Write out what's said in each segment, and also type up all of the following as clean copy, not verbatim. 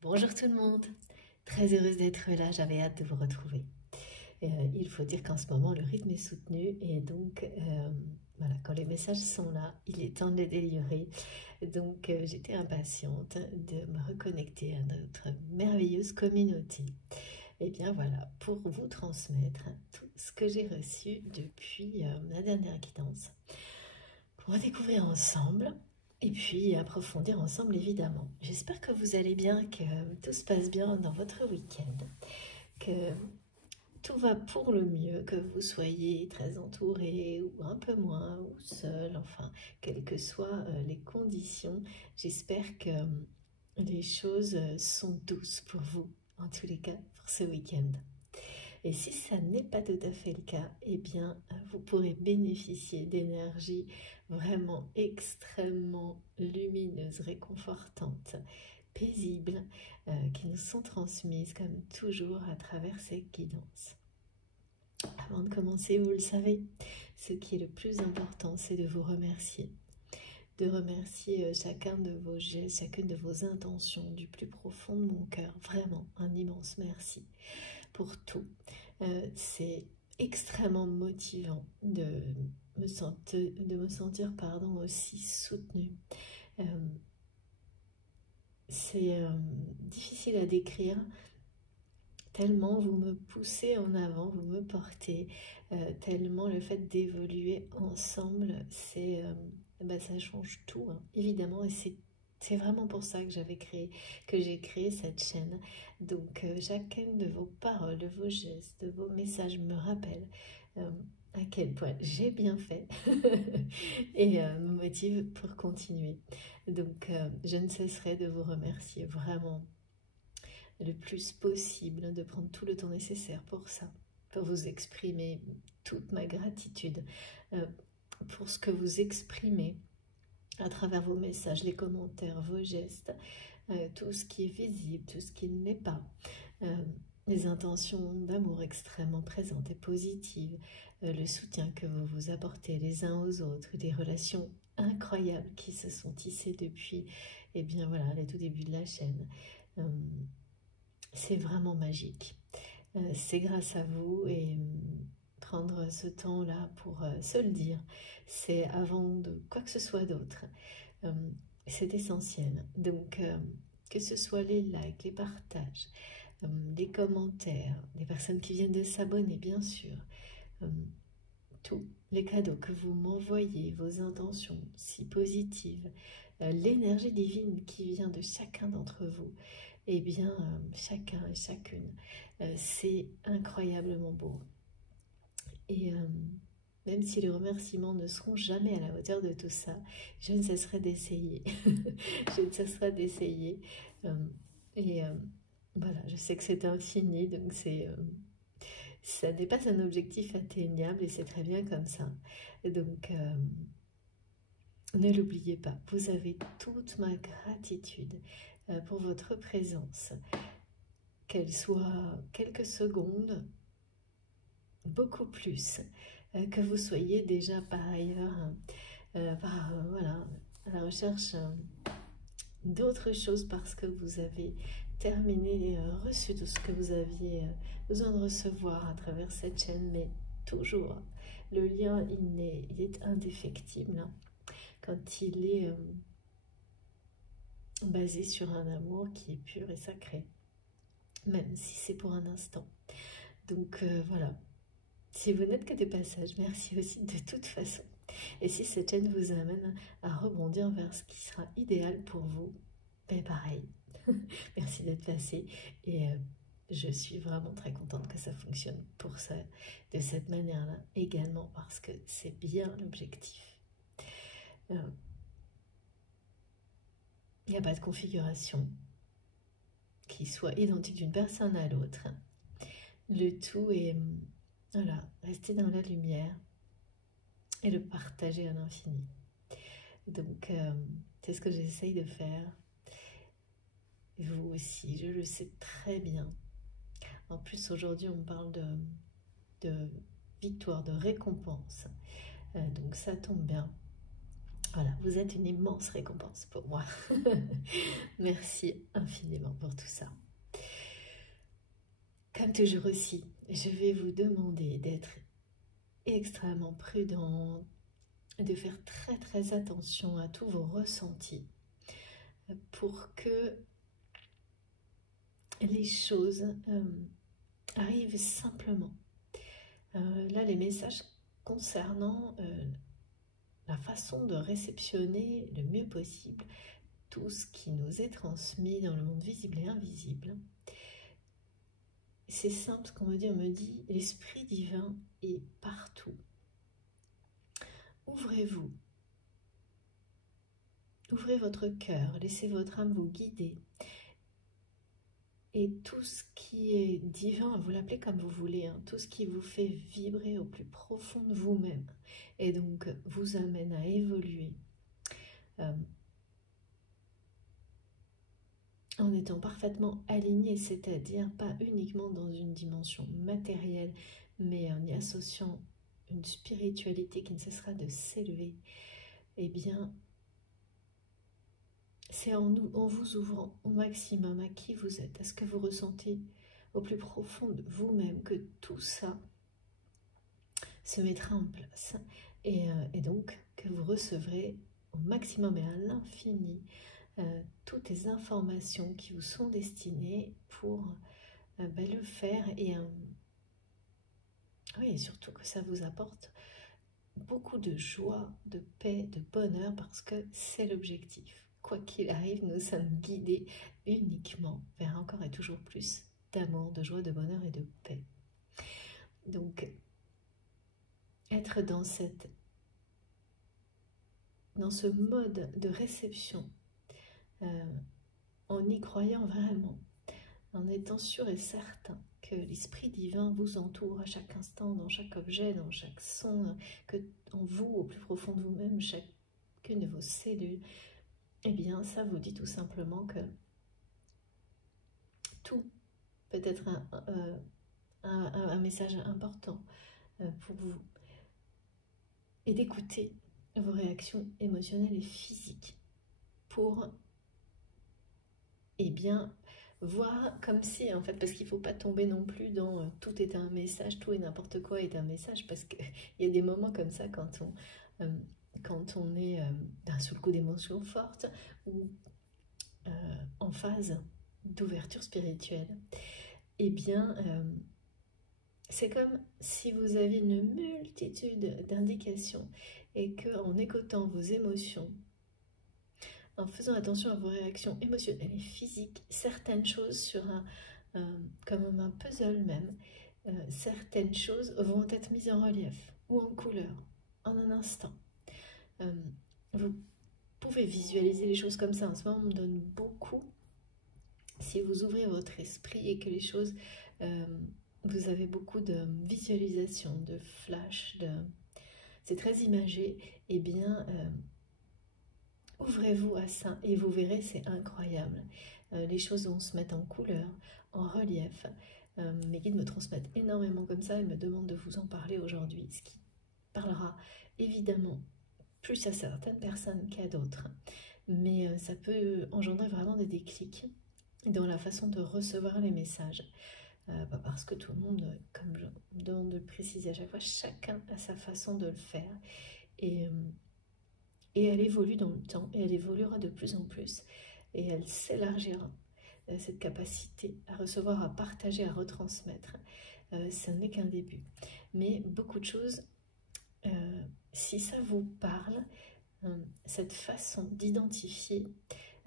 Bonjour tout le monde, très heureuse d'être là, j'avais hâte de vous retrouver. Il faut dire qu'en ce moment le rythme est soutenu et donc voilà, quand les messages sont là, il est temps de les délivrer. Donc j'étais impatiente de me reconnecter à notre merveilleuse communauté. Et bien voilà, pour vous transmettre tout ce que j'ai reçu depuis la dernière guidance, pour découvrir ensemble et puis approfondir ensemble évidemment. J'espère que vous allez bien, que tout se passe bien dans votre week-end, que tout va pour le mieux, que vous soyez très entouré ou un peu moins ou seul, enfin, quelles que soient les conditions, j'espère que les choses sont douces pour vous, en tous les cas, pour ce week-end. Et si ça n'est pas tout à fait le cas, eh bien, vous pourrez bénéficier d'énergies vraiment extrêmement lumineuses, réconfortantes, paisibles, qui nous sont transmises comme toujours à travers ces guidances. Avant de commencer, vous le savez, ce qui est le plus important, c'est de vous remercier. De remercier chacun de vos gestes, chacune de vos intentions du plus profond de mon cœur. Vraiment, un immense merci pour tout. C'est extrêmement motivant de me sentir aussi soutenue. C'est difficile à décrire, tellement vous me poussez en avant, vous me portez, tellement le fait d'évoluer ensemble, ça change tout, hein, évidemment, et c'est vraiment pour ça que j'ai créé cette chaîne. Donc chacune de vos paroles, de vos gestes, de vos messages me rappelle à quel point j'ai bien fait et me motive pour continuer. Donc je ne cesserai de vous remercier vraiment le plus possible, de prendre tout le temps nécessaire pour ça, pour vous exprimer toute ma gratitude pour ce que vous exprimez à travers vos messages, les commentaires, vos gestes, tout ce qui est visible, tout ce qui ne l'est pas, les intentions d'amour extrêmement présentes et positives, le soutien que vous vous apportez les uns aux autres, des relations incroyables qui se sont tissées depuis, et bien voilà, les tout débuts de la chaîne. C'est vraiment magique. C'est grâce à vous et prendre ce temps-là pour se le dire, c'est avant de quoi que ce soit d'autre. C'est essentiel. Donc, que ce soit les likes, les partages, les commentaires, les personnes qui viennent de s'abonner, bien sûr, tous les cadeaux que vous m'envoyez, vos intentions si positives, l'énergie divine qui vient de chacun d'entre vous, eh bien, chacun et chacune, c'est incroyablement beau. Et même si les remerciements ne seront jamais à la hauteur de tout ça, je ne cesserai d'essayer. Je ne cesserai d'essayer. Voilà, je sais que c'est infini, donc ça n'est pas un objectif atteignable et c'est très bien comme ça. Donc, ne l'oubliez pas, vous avez toute ma gratitude pour votre présence, qu'elle soit quelques secondes, beaucoup plus, que vous soyez déjà par ailleurs voilà, à la recherche d'autres choses parce que vous avez terminé, reçu tout ce que vous aviez besoin de recevoir à travers cette chaîne, mais toujours, le lien, il est indéfectible, hein, quand il est basé sur un amour qui est pur et sacré, même si c'est pour un instant. Donc voilà, si vous n'êtes que de passage, merci aussi de toute façon. Et si cette chaîne vous amène à rebondir vers ce qui sera idéal pour vous, ben pareil, merci d'être passé et je suis vraiment très contente que ça fonctionne pour ça, de cette manière-là également, parce que c'est bien l'objectif. Il n'y a pas de configuration qui soit identique d'une personne à l'autre. Le tout est, voilà, rester dans la lumière et le partager à l'infini. Donc, c'est ce que j'essaye de faire. Vous aussi, je le sais très bien. En plus, aujourd'hui, on me parle de victoire, de récompense. Donc, ça tombe bien. Voilà, vous êtes une immense récompense pour moi. Merci infiniment pour tout ça. Comme toujours aussi, je vais vous demander d'être extrêmement prudent, de faire très attention à tous vos ressentis pour que les choses arrivent simplement. Là, les messages concernant la façon de réceptionner le mieux possible tout ce qui nous est transmis dans le monde visible et invisible. C'est simple ce qu'on me dit, l'Esprit divin est partout. Ouvrez-vous, ouvrez votre cœur, laissez votre âme vous guider. Et tout ce qui est divin, vous l'appelez comme vous voulez, hein, tout ce qui vous fait vibrer au plus profond de vous-même et donc vous amène à évoluer en étant parfaitement aligné, c'est-à-dire pas uniquement dans une dimension matérielle, mais en y associant une spiritualité qui ne cessera de s'élever, eh bien, c'est en vous ouvrant au maximum à qui vous êtes, à ce que vous ressentez au plus profond de vous-même, que tout ça se mettra en place. Et donc, que vous recevrez au maximum et à l'infini toutes les informations qui vous sont destinées pour le faire. Oui, et surtout que ça vous apporte beaucoup de joie, de paix, de bonheur, parce que c'est l'objectif. Quoi qu'il arrive, nous sommes guidés uniquement vers encore et toujours plus d'amour, de joie, de bonheur et de paix. Donc, être dans ce mode de réception, en y croyant vraiment, en étant sûr et certain que l'Esprit divin vous entoure à chaque instant, dans chaque objet, dans chaque son, que en vous, au plus profond de vous-même, chacune de vos cellules, eh bien, ça vous dit tout simplement que tout peut être un message important pour vous, et d'écouter vos réactions émotionnelles et physiques pour, eh bien, voir comme si, en fait, parce qu'il ne faut pas tomber non plus dans tout est un message, tout et n'importe quoi est un message, parce qu'il y a des moments comme ça quand on est sous le coup d'émotions fortes ou en phase d'ouverture spirituelle, eh bien, c'est comme si vous aviez une multitude d'indications et qu'en écoutant vos émotions, en faisant attention à vos réactions émotionnelles et physiques, certaines choses comme un puzzle même, certaines choses vont être mises en relief ou en couleur en un instant. Vous pouvez visualiser les choses comme ça. En ce moment, on me donne beaucoup. Si vous ouvrez votre esprit et que les choses, vous avez beaucoup de visualisation, de flash, c'est très imagé, eh bien, ouvrez-vous à ça et vous verrez, c'est incroyable. Les choses vont se mettre en couleur, en relief. Mes guides me transmettent énormément comme ça et me demandent de vous en parler aujourd'hui, ce qui parlera évidemment plus à certaines personnes qu'à d'autres. Mais ça peut engendrer vraiment des déclics dans la façon de recevoir les messages. Parce que tout le monde, comme je demande de le préciser à chaque fois, chacun a sa façon de le faire. Et elle évolue dans le temps, et elle évoluera de plus en plus. Et elle s'élargira, cette capacité à recevoir, à partager, à retransmettre. Ce n'est qu'un début. Mais beaucoup de choses, si ça vous parle, cette façon d'identifier,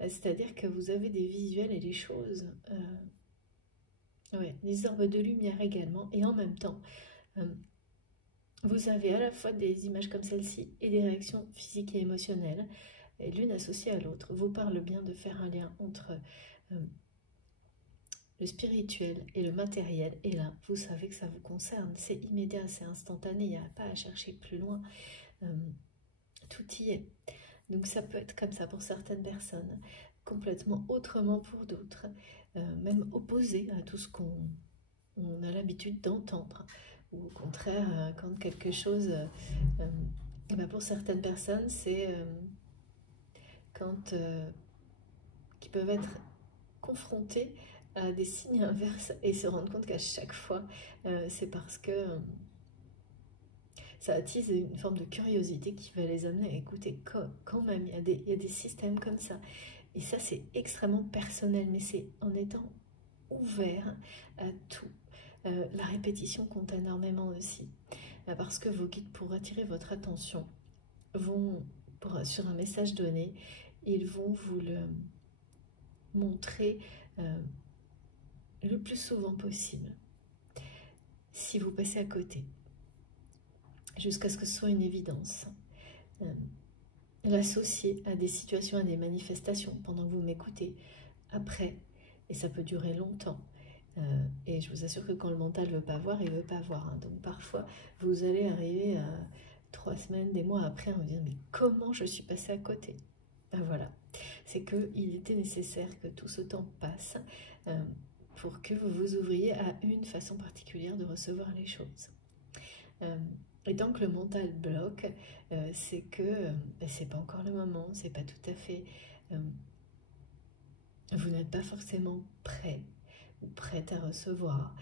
c'est-à-dire que vous avez des visuels et des choses, des orbes de lumière également, et en même temps, vous avez à la fois des images comme celle-ci et des réactions physiques et émotionnelles, et l'une associée à l'autre, vous parle bien de faire un lien entre le spirituel et le matériel, et là, vous savez que ça vous concerne, c'est immédiat, c'est instantané, il n'y a pas à chercher plus loin, tout y est. Donc ça peut être comme ça pour certaines personnes, complètement autrement pour d'autres, même opposé à tout ce qu'on a l'habitude d'entendre, ou au contraire, quand quelque chose Et ben pour certaines personnes, c'est quand qui peuvent être confrontées à des signes inverses et se rendre compte qu'à chaque fois, c'est parce que ça attise une forme de curiosité qui va les amener à écouter quand même. Il y a des systèmes comme ça. Et ça, c'est extrêmement personnel, mais c'est en étant ouvert à tout. La répétition compte énormément aussi, parce que vos guides, pour attirer votre attention, vont, sur un message donné, ils vont vous le montrer le plus souvent possible. Si vous passez à côté, jusqu'à ce que ce soit une évidence, l'associer à des situations, à des manifestations pendant que vous m'écoutez, après, et ça peut durer longtemps. Et je vous assure que quand le mental ne veut pas voir, il ne veut pas voir. Hein. Donc parfois, vous allez arriver à 3 semaines, des mois après, en vous disant mais comment je suis passée à côté? Ben voilà, c'est qu'il était nécessaire que tout ce temps passe pour que vous vous ouvriez à une façon particulière de recevoir les choses. Et tant que le mental bloque, c'est que c'est pas encore le moment, c'est pas tout à fait. Vous n'êtes pas forcément prêt ou prête à recevoir.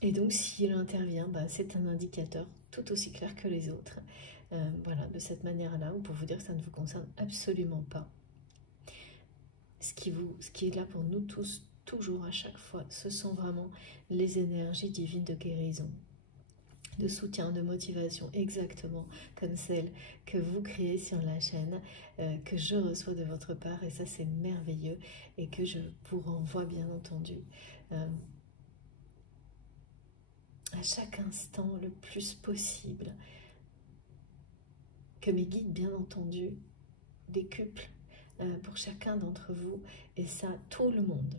Et donc, s'il intervient, c'est un indicateur tout aussi clair que les autres. Voilà, de cette manière-là, ou pour vous dire que ça ne vous concerne absolument pas. Ce qui est là pour nous tous, toujours à chaque fois, ce sont vraiment les énergies divines de guérison, de soutien, de motivation, exactement comme celle que vous créez sur la chaîne, que je reçois de votre part, et ça c'est merveilleux, et que je vous renvoie bien entendu à chaque instant le plus possible, que mes guides bien entendu décuplent pour chacun d'entre vous, et ça tout le monde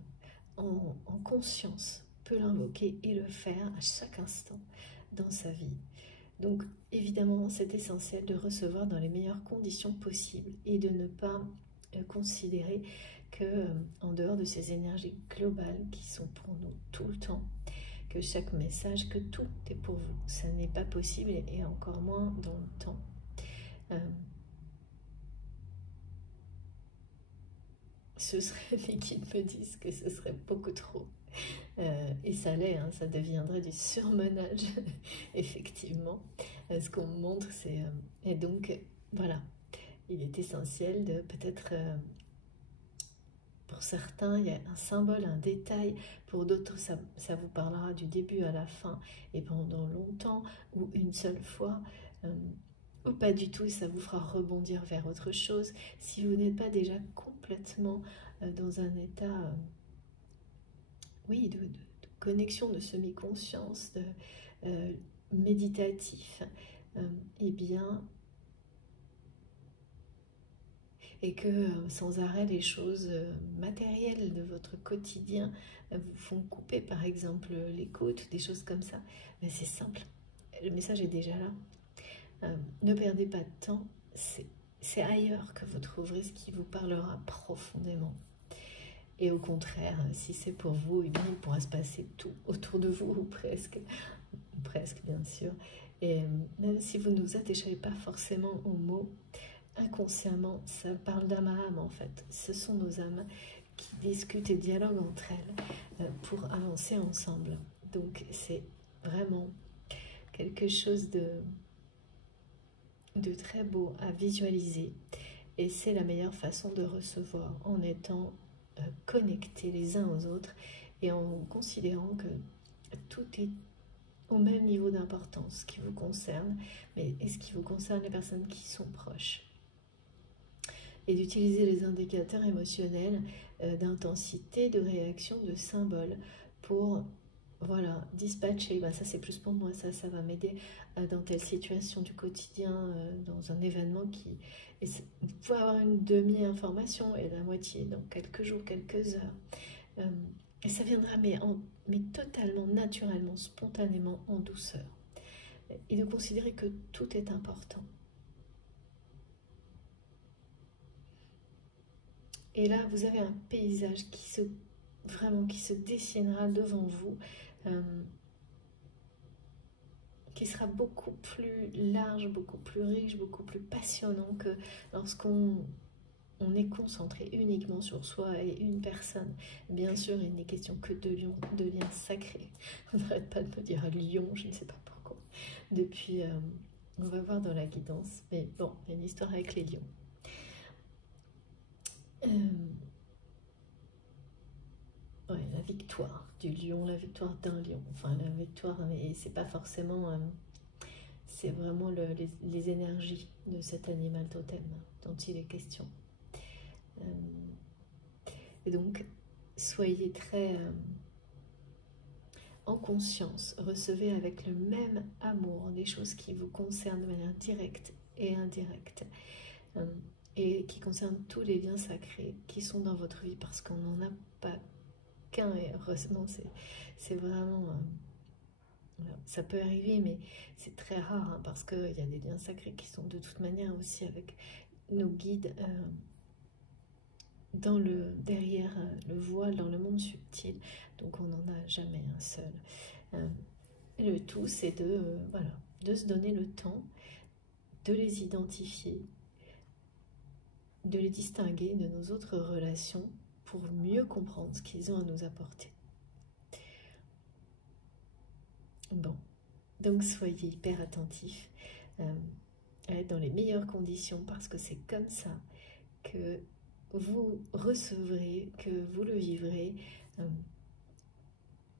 en conscience peut l'invoquer et le faire à chaque instant dans sa vie. Donc évidemment c'est essentiel de recevoir dans les meilleures conditions possibles et de ne pas considérer que en dehors de ces énergies globales qui sont pour nous tout le temps, que chaque message, que tout est pour vous. Ça n'est pas possible et encore moins dans le temps. Ce serait, les guides me disent que ce serait beaucoup trop. Et ça l'est, hein, ça deviendrait du surmenage, effectivement. Ce qu'on me montre, c'est... et donc, voilà, il est essentiel de peut-être... pour certains, il y a un symbole, un détail. Pour d'autres, ça vous parlera du début à la fin et pendant longtemps, ou une seule fois, ou pas du tout, et ça vous fera rebondir vers autre chose. Si vous n'êtes pas déjà complètement dans un état, oui, de connexion, de semi-conscience, de méditatif, eh bien... et que sans arrêt les choses matérielles de votre quotidien vous font couper par exemple l'écoute, des choses comme ça, mais c'est simple, le message est déjà là. Ne perdez pas de temps, c'est ailleurs que vous trouverez ce qui vous parlera profondément. Et au contraire, si c'est pour vous, eh bien, il pourra se passer tout autour de vous, ou presque bien sûr. Et même si vous ne vous attacherez pas forcément aux mots, inconsciemment, ça parle d'âme à âme en fait. Ce sont nos âmes qui discutent et dialoguent entre elles pour avancer ensemble. Donc c'est vraiment quelque chose de très beau à visualiser. Et c'est la meilleure façon de recevoir, en étant connectés les uns aux autres et en considérant que tout est au même niveau d'importance, ce qui vous concerne, mais ce qui vous concerne les personnes qui sont proches. Et d'utiliser les indicateurs émotionnels d'intensité, de réaction, de symboles pour, voilà, dispatcher. Ça c'est plus pour moi, ça va m'aider dans telle situation du quotidien, dans un événement qui... Et vous pouvez avoir une demi-information et la moitié dans quelques jours, quelques heures. Et ça viendra mais totalement, naturellement, spontanément, en douceur. Et de considérer que tout est important. Et là, vous avez un paysage qui se dessinera devant vous. qui sera beaucoup plus large, beaucoup plus riche, beaucoup plus passionnant que lorsqu'on est concentré uniquement sur soi et une personne. Bien sûr, il n'est question que de liens sacrés. On n'arrête pas de me dire lion, je ne sais pas pourquoi. Depuis, on va voir dans la guidance, mais bon, il y a une histoire avec les lions. Ouais, la victoire du lion, la victoire d'un lion. Enfin, la victoire, mais c'est pas forcément... c'est vraiment les énergies de cet animal totem dont il est question. Et donc, soyez très en conscience, recevez avec le même amour des choses qui vous concernent de manière directe et indirecte, et qui concernent tous les liens sacrés qui sont dans votre vie, parce qu'on n'en a pas qu'un, et heureusement, c'est vraiment... ça peut arriver, mais c'est très rare, hein, parce qu'il y a des liens sacrés qui sont de toute manière aussi avec nos guides, derrière le voile, dans le monde subtil, donc on n'en a jamais un seul. Le tout, c'est de se donner le temps de les identifier, de les distinguer de nos autres relations pour mieux comprendre ce qu'ils ont à nous apporter. Bon, donc soyez hyper attentifs, à être dans les meilleures conditions, parce que c'est comme ça que vous recevrez, que vous le vivrez,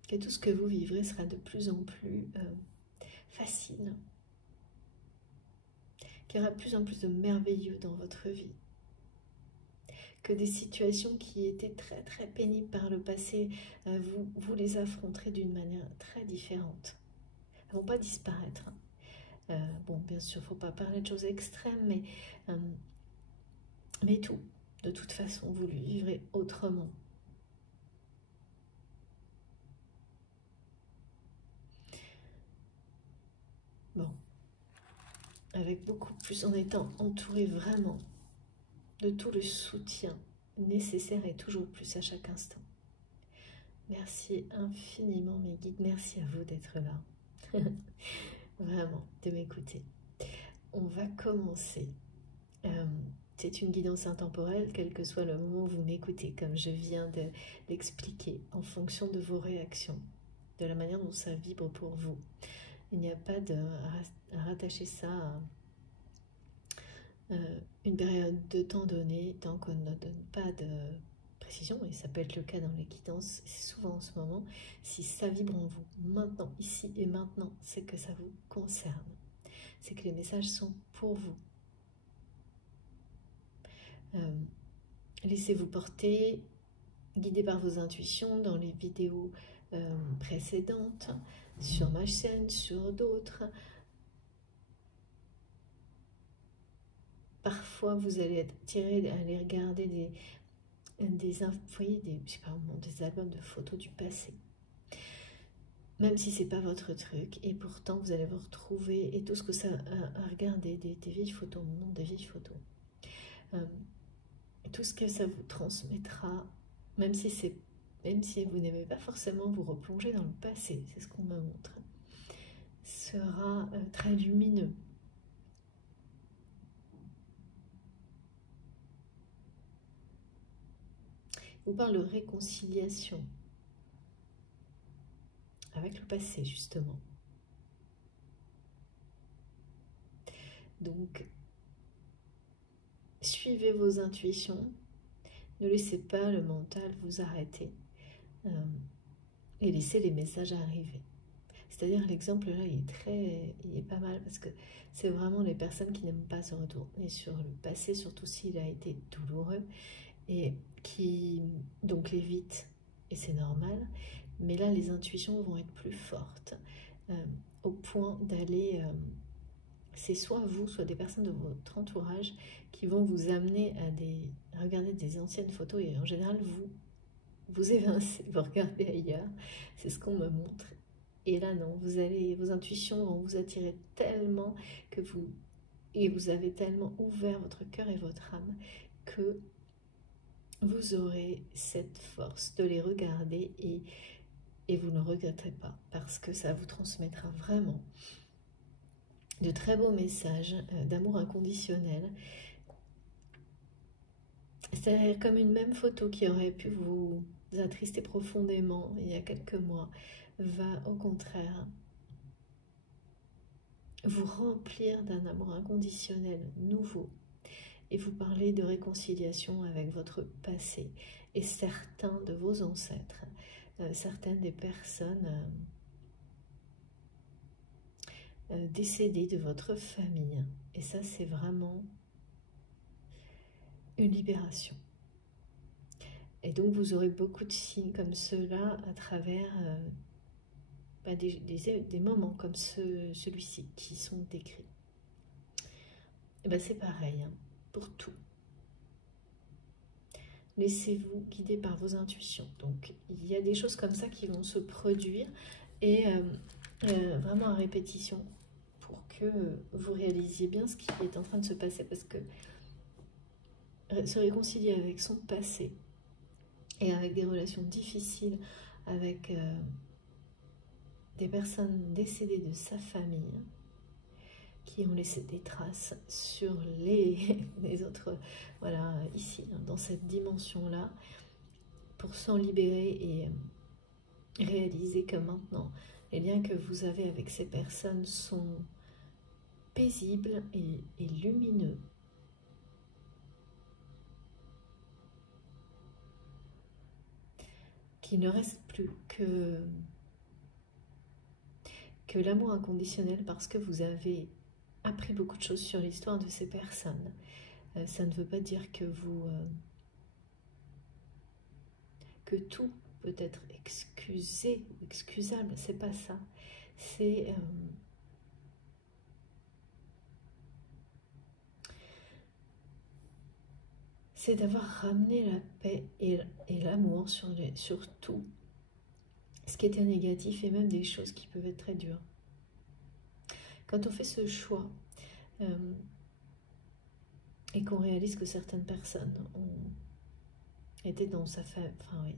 que tout ce que vous vivrez sera de plus en plus facile, qu'il y aura de plus en plus de merveilleux dans votre vie, que des situations qui étaient très très pénibles par le passé, vous les affronterez d'une manière très différente. Elles ne vont pas disparaître. Bon, bien sûr, il ne faut pas parler de choses extrêmes, mais tout, de toute façon, vous le vivrez autrement. Bon, avec beaucoup plus, en étant entouré vraiment de tout le soutien nécessaire et toujours plus à chaque instant. Merci infiniment mes guides, merci à vous d'être là, vraiment, de m'écouter. On va commencer. C'est une guidance intemporelle, quel que soit le moment où vous m'écoutez, comme je viens de l'expliquer, en fonction de vos réactions, de la manière dont ça vibre pour vous. Il n'y a pas à rattacher ça à une période de temps donnée, tant qu'on ne donne pas de précision, et ça peut être le cas dans les guidances, c'est souvent en ce moment. Si ça vibre en vous maintenant, ici et maintenant, c'est que ça vous concerne, c'est que les messages sont pour vous. Laissez-vous porter, guidé par vos intuitions. Dans les vidéos précédentes, sur ma chaîne, sur d'autres, parfois vous allez être tiré à aller regarder des albums de photos du passé, même si c'est pas votre truc, et pourtant vous allez vous retrouver, et tout ce que ça a à regarder, des vieilles photos, non, des vieilles photos, tout ce que ça vous transmettra, même si vous n'aimez pas forcément vous replonger dans le passé, c'est ce qu'on me montre, sera très lumineux. On parle de réconciliation avec le passé, justement. Donc, suivez vos intuitions, ne laissez pas le mental vous arrêter, et laissez les messages arriver. C'est-à-dire, l'exemple là, il est pas mal, parce que c'est vraiment les personnes qui n'aiment pas se retourner sur le passé, surtout s'il a été douloureux, et qui donc évitent, et c'est normal, mais là les intuitions vont être plus fortes, au point d'aller, c'est soit vous, soit des personnes de votre entourage qui vont vous amener à regarder des anciennes photos, et en général vous évincez, vous regardez ailleurs, c'est ce qu'on me montre. Et là non, vos intuitions vont vous attirer tellement que vous avez tellement ouvert votre cœur et votre âme que vous aurez cette force de les regarder, et vous ne regretterez pas, parce que ça vous transmettra vraiment de très beaux messages d'amour inconditionnel. C'est comme une même photo qui aurait pu vous attrister profondément il y a quelques mois, va au contraire vous remplir d'un amour inconditionnel nouveau et vous parler de réconciliation avec votre passé et certains de vos ancêtres, certaines des personnes décédées de votre famille. Et ça, c'est vraiment une libération. Et donc, vous aurez beaucoup de signes comme cela à travers des moments comme celui-ci qui sont décrits. Et ben, c'est pareil hein, pour tout. Laissez-vous guider par vos intuitions. Donc, il y a des choses comme ça qui vont se produire et vraiment à répétition pour que vous réalisiez bien ce qui est en train de se passer, parce que se réconcilier avec son passé et avec des relations difficiles, avec des personnes décédées de sa famille, qui ont laissé des traces sur les autres, voilà, ici, dans cette dimension-là, pour s'en libérer et réaliser que maintenant, les liens que vous avez avec ces personnes sont paisibles et lumineux. Qu'il ne reste plus que l'amour inconditionnel, parce que vous avez appris beaucoup de choses sur l'histoire de ces personnes. Ça ne veut pas dire que que tout peut être excusé ou excusable, c'est pas ça. C'est d'avoir ramené la paix et l'amour sur tout ce qui était négatif, et même des choses qui peuvent être très dures. Quand on fait ce choix et qu'on réalise que certaines personnes ont été dans sa famille, enfin oui,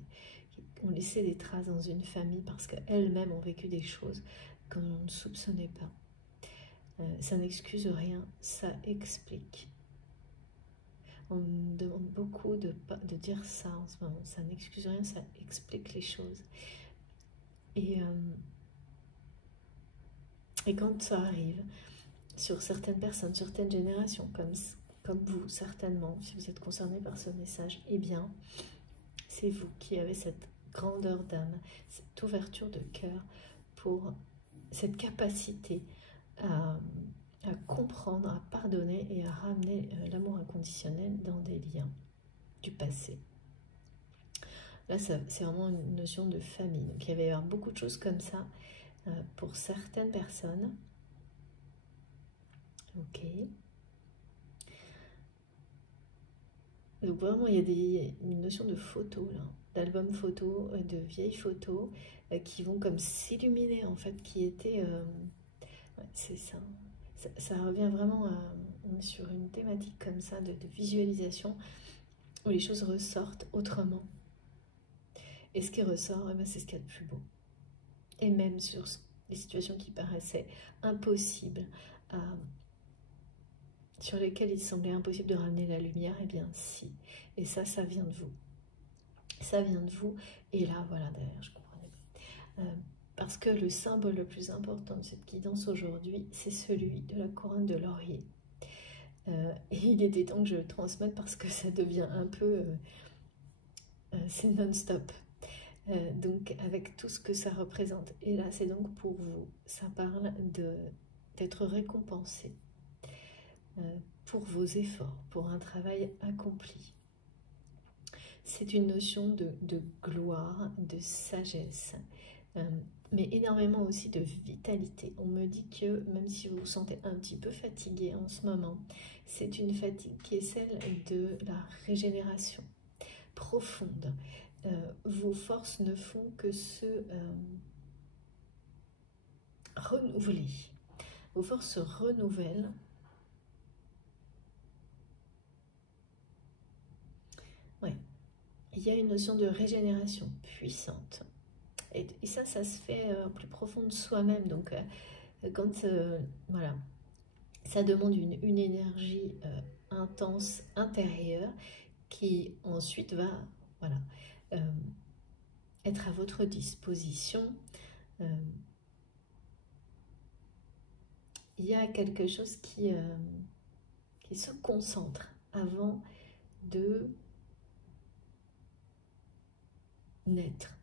ont laissé des traces dans une famille parce qu'elles-mêmes ont vécu des choses qu'on ne soupçonnait pas. Ça n'excuse rien, ça explique. On me demande beaucoup de dire ça en ce moment. Ça n'excuse rien, ça explique les choses. Et quand ça arrive sur certaines personnes, sur certaines générations, comme vous certainement, si vous êtes concerné par ce message, eh bien, c'est vous qui avez cette grandeur d'âme, cette ouverture de cœur pour cette capacité à comprendre, à pardonner et à ramener l'amour inconditionnel dans des liens du passé. Là, c'est vraiment une notion de famille. Donc, il va y avoir beaucoup de choses comme ça pour certaines personnes. Ok. Donc, vraiment, il y a une notion de photos, là, d'albums photos, de vieilles photos qui vont comme s'illuminer, en fait, qui étaient... ouais, c'est ça. Ça revient vraiment sur une thématique comme ça de visualisation où les choses ressortent autrement. Et ce qui ressort, eh ben, c'est ce qu'il y a de plus beau. Et même sur les situations qui paraissaient impossibles, sur lesquelles il semblait impossible de ramener la lumière, eh bien si. Et ça vient de vous. Ça vient de vous. Et là, voilà, derrière, je comprenais. Parce que le symbole le plus important de cette guidance aujourd'hui, c'est celui de la couronne de laurier. Et il était temps que je le transmette parce que ça devient un peu... c'est non-stop. Donc avec tout ce que ça représente. Et là, c'est donc pour vous. Ça parle d'être récompensé pour vos efforts, pour un travail accompli. C'est une notion de gloire, de sagesse, mais énormément aussi de vitalité. On me dit que même si vous vous sentez un petit peu fatigué en ce moment, c'est une fatigue qui est celle de la régénération profonde. Vos forces ne font que se renouveler. Vos forces se renouvellent. Ouais. Il y a une notion de régénération puissante. Et ça se fait au plus profond de soi-même. Donc, quand voilà, Ça demande une énergie intense intérieure qui ensuite va, voilà, être à votre disposition. Il y a quelque chose qui se concentre avant de naître,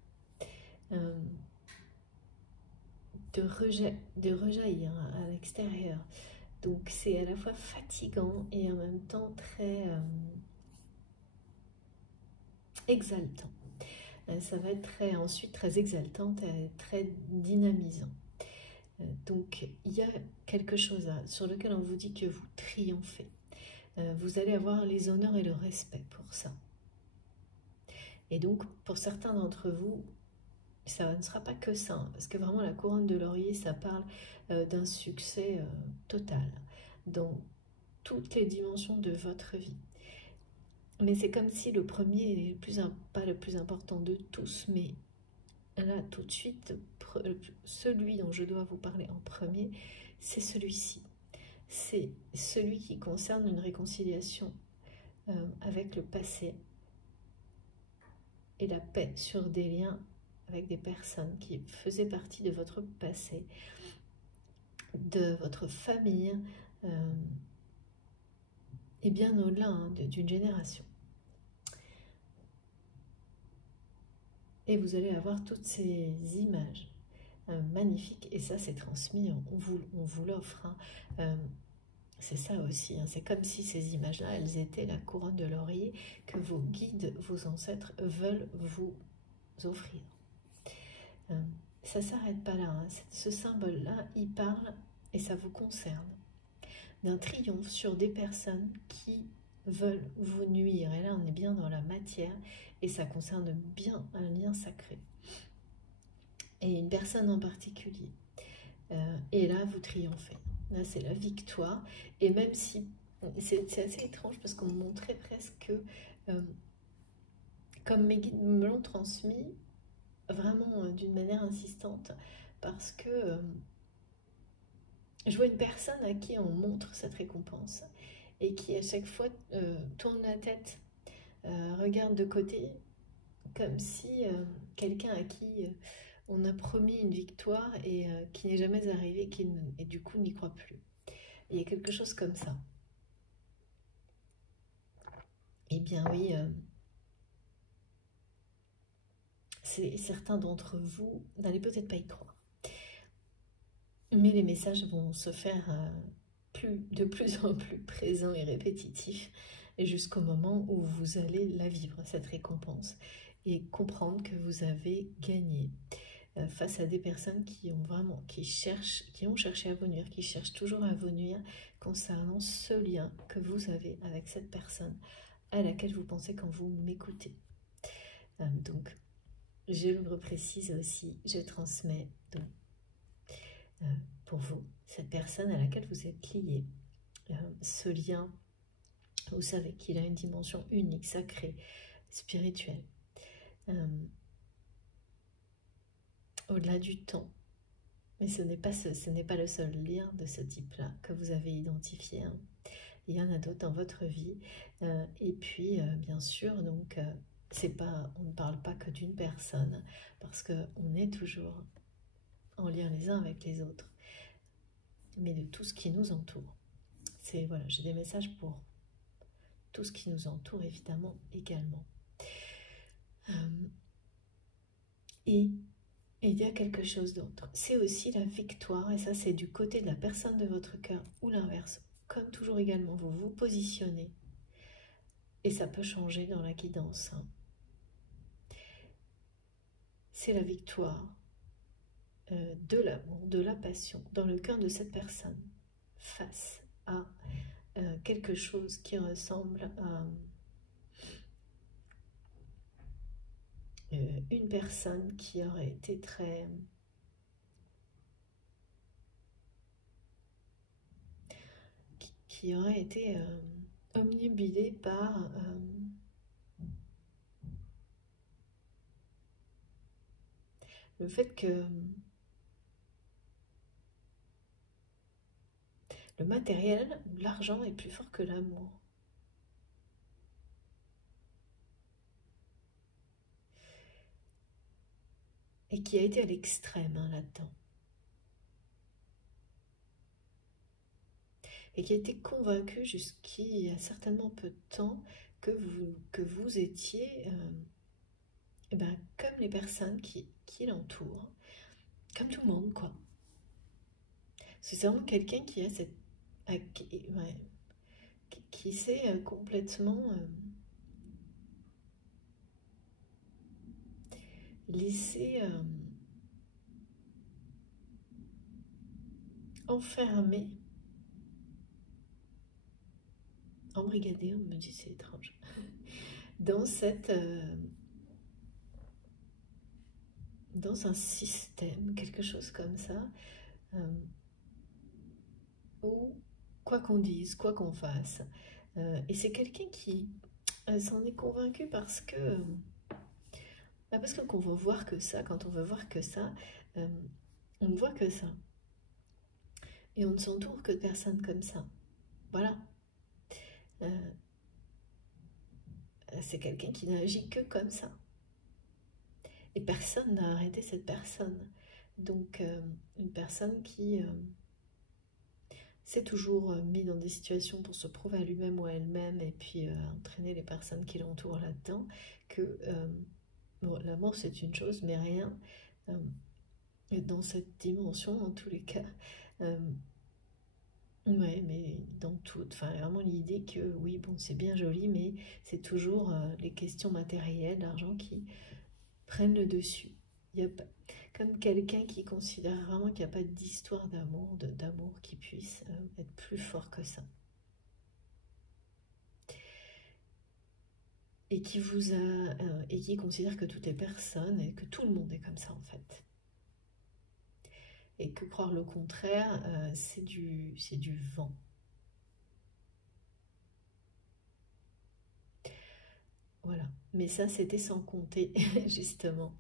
de rejaillir à l'extérieur. Donc c'est à la fois fatigant et en même temps très exaltant. Ça va être ensuite très exaltant, très dynamisant. Donc il y a quelque chose sur lequel on vous dit que vous triomphez. Vous allez avoir les honneurs et le respect pour ça. Et donc pour certains d'entre vous, ça ne sera pas que ça, hein, parce que vraiment la couronne de laurier, ça parle d'un succès total dans toutes les dimensions de votre vie. Mais c'est comme si le premier est pas le plus important de tous, mais là tout de suite, celui dont je dois vous parler en premier, c'est celui-ci. C'est celui qui concerne une réconciliation avec le passé et la paix sur des liens avec des personnes qui faisaient partie de votre passé, de votre famille, et bien au-delà hein, d'une génération. Et vous allez avoir toutes ces images magnifiques, et ça c'est transmis, on vous l'offre. Hein. C'est ça aussi, hein. C'est comme si ces images-là, elles étaient la couronne de laurier que vos guides, vos ancêtres veulent vous offrir. Ça ne s'arrête pas là, hein. Ce symbole-là, il parle, et ça vous concerne, d'un triomphe sur des personnes qui veulent vous nuire. Et là, on est bien dans la matière, et ça concerne bien un lien sacré. Et une personne en particulier. Et là, vous triomphez. Là, c'est la victoire. Et même si, c'est assez étrange, parce qu'on me montrait presque que, comme mes guides me l'ont transmis, vraiment d'une manière insistante, parce que je vois une personne à qui on montre cette récompense et qui à chaque fois tourne la tête, regarde de côté, comme si quelqu'un à qui on a promis une victoire et qui n'est jamais arrivé et du coup n'y croit plus. Et il y a quelque chose comme ça. Eh bien oui, certains d'entre vous n'allez peut-être pas y croire. Mais les messages vont se faire de plus en plus présents et répétitifs jusqu'au moment où vous allez la vivre, cette récompense, et comprendre que vous avez gagné face à des personnes qui ont cherché à vous nuire, qui cherchent toujours à vous nuire concernant ce lien que vous avez avec cette personne à laquelle vous pensez quand vous m'écoutez. Donc, je le reprécise aussi, je transmets donc pour vous, cette personne à laquelle vous êtes lié, ce lien, vous savez qu'il a une dimension unique, sacrée, spirituelle, au-delà du temps. Mais ce n'est pas le seul lien de ce type-là que vous avez identifié. Hein. Il y en a d'autres dans votre vie. Et puis, bien sûr, donc, on ne parle pas que d'une personne, parce qu'on est toujours en lien les uns avec les autres, mais de tout ce qui nous entoure. Voilà, j'ai des messages pour tout ce qui nous entoure, évidemment, également. Et il y a quelque chose d'autre. C'est aussi la victoire, et ça, c'est du côté de la personne de votre cœur, ou l'inverse. Comme toujours également, vous vous positionnez, et ça peut changer dans la guidance. Hein. C'est la victoire de l'amour, de la passion, dans le cœur de cette personne, face à quelque chose qui ressemble à une personne qui aurait été qui aurait été omnibulée par le fait que le matériel ou l'argent est plus fort que l'amour. Et qui a été à l'extrême là-dedans. Et qui a été convaincu jusqu'il y a certainement peu de temps que vous étiez comme les personnes qui l'entourent, comme tout le monde, quoi. C'est vraiment quelqu'un qui a cette... qui s'est complètement laissé enfermer, embrigadé, on me dit, c'est étrange, dans cette... dans un système, quelque chose comme ça, où, quoi qu'on dise, quoi qu'on fasse, et c'est quelqu'un qui s'en est convaincu parce que qu'on veut voir que ça, quand on veut voir que ça, on ne voit que ça. Et on ne s'entoure que de personnes comme ça. Voilà. C'est quelqu'un qui n'agit que comme ça. Et personne n'a arrêté cette personne. Donc, une personne qui s'est toujours mis dans des situations pour se prouver à lui-même ou à elle-même et puis entraîner les personnes qui l'entourent là-dedans, que bon, l'amour c'est une chose, mais rien dans cette dimension en tous les cas. Ouais, mais dans tout, enfin vraiment l'idée que oui, bon, c'est bien joli, mais c'est toujours les questions matérielles, l'argent qui prennent le dessus. Il y a pas, comme quelqu'un qui considère vraiment qu'il n'y a pas d'histoire d'amour, d'amour qui puisse être plus fort que ça. Et qui vous a et qui considère que tout est personne et que tout le monde est comme ça en fait. Et que croire le contraire, c'est du vent. Voilà. Mais ça, c'était sans compter justement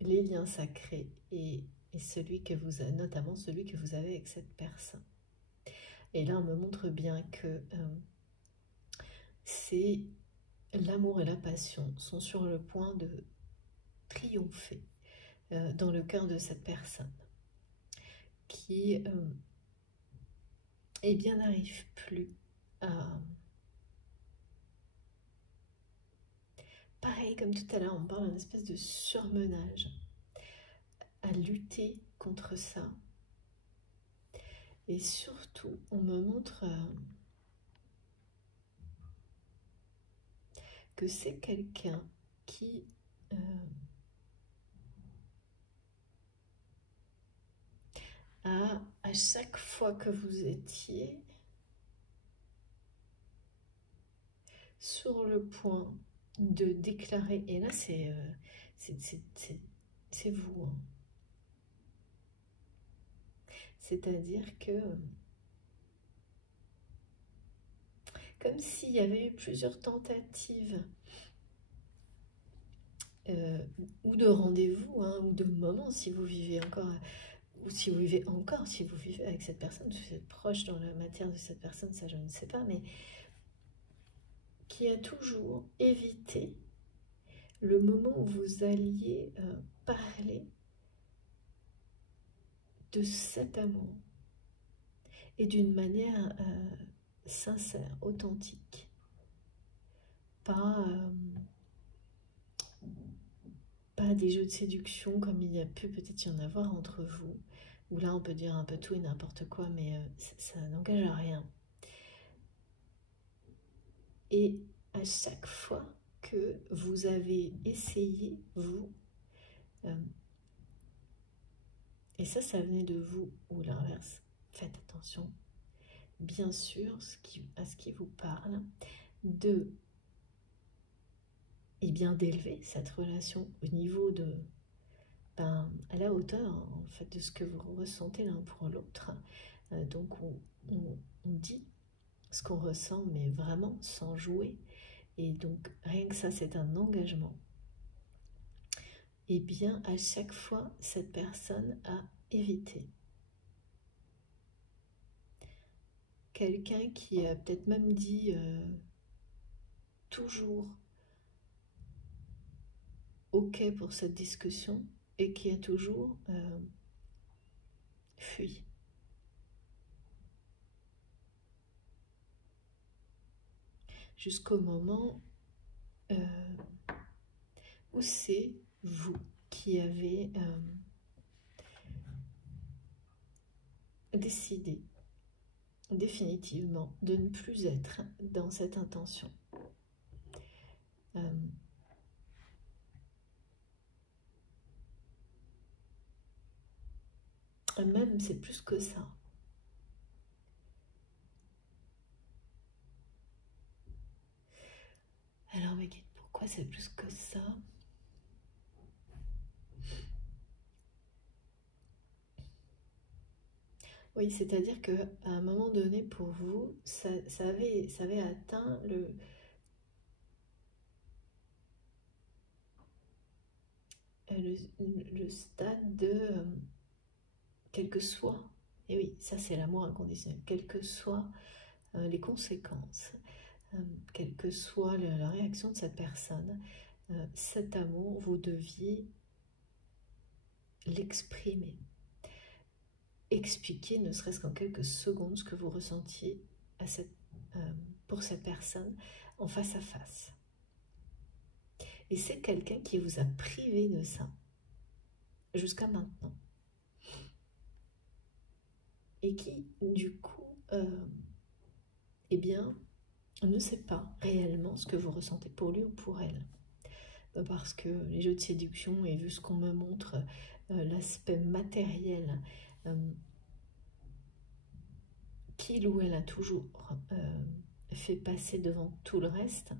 les liens sacrés et celui que vous avez, notamment celui que vous avez avec cette personne. Et là, on me montre bien que c'est l'amour et la passion sont sur le point de triompher dans le cœur de cette personne qui eh bien n'arrive plus à... Pareil, comme tout à l'heure, on parle d'une espèce de surmenage, à lutter contre ça. Et surtout, on me montre que c'est quelqu'un qui à chaque fois que vous étiez sur le point de déclarer, et là c'est vous, hein. C'est-à-dire que comme s'il y avait eu plusieurs tentatives ou de rendez-vous, hein, ou de moments, si vous vivez encore, ou si vous vivez encore, si vous vivez avec cette personne, si vous êtes proche dans la matière de cette personne, ça je ne sais pas, mais qui a toujours évité le moment où vous alliez parler de cet amour et d'une manière sincère, authentique, pas des jeux de séduction comme il y a pu peut-être y en avoir entre vous, où là on peut dire un peu tout et n'importe quoi, mais ça n'engage à rien. Et à chaque fois que vous avez essayé, vous, et ça venait de vous ou l'inverse, faites attention, bien sûr, à ce qui vous parle, de et bien d'élever cette relation au niveau de, à la hauteur en fait de ce que vous ressentez l'un pour l'autre. Donc on dit ce qu'on ressent, mais vraiment sans jouer. Et donc rien que ça, c'est un engagement. Et bien à chaque fois, cette personne a évité quelqu'un qui a peut-être même dit toujours OK pour cette discussion et qui a toujours fui. Jusqu'au moment où c'est vous qui avez décidé définitivement de ne plus être dans cette intention. Même c'est plus que ça. Alors mais pourquoi c'est plus que ça? Oui, c'est-à-dire qu'à un moment donné, pour vous, ça avait atteint le stade de quel que soit, et oui, ça c'est l'amour inconditionnel, quelles que soient les conséquences, quelle que soit la réaction de cette personne, cet amour, vous deviez l'exprimer. Expliquer, ne serait-ce qu'en quelques secondes, ce que vous ressentiez pour cette personne en face à face. Et c'est quelqu'un qui vous a privé de ça jusqu'à maintenant. Et qui, du coup, eh bien, ne sait pas réellement ce que vous ressentez pour lui ou pour elle. Parce que les jeux de séduction, et vu ce qu'on me montre, l'aspect matériel qu'il ou elle a toujours fait passer devant tout le reste,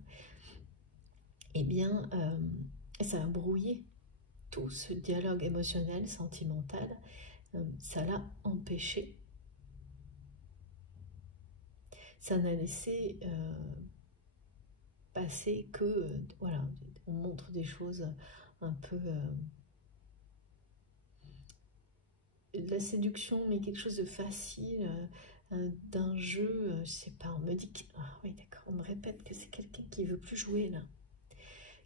eh bien, ça a brouillé tout ce dialogue émotionnel, sentimental, ça l'a empêché. Ça n'a laissé passer que, voilà, on montre des choses un peu... de la séduction, mais quelque chose de facile, d'un jeu, je sais pas, on me dit que... Ah oui, d'accord, on me répète que c'est quelqu'un qui veut plus jouer, là.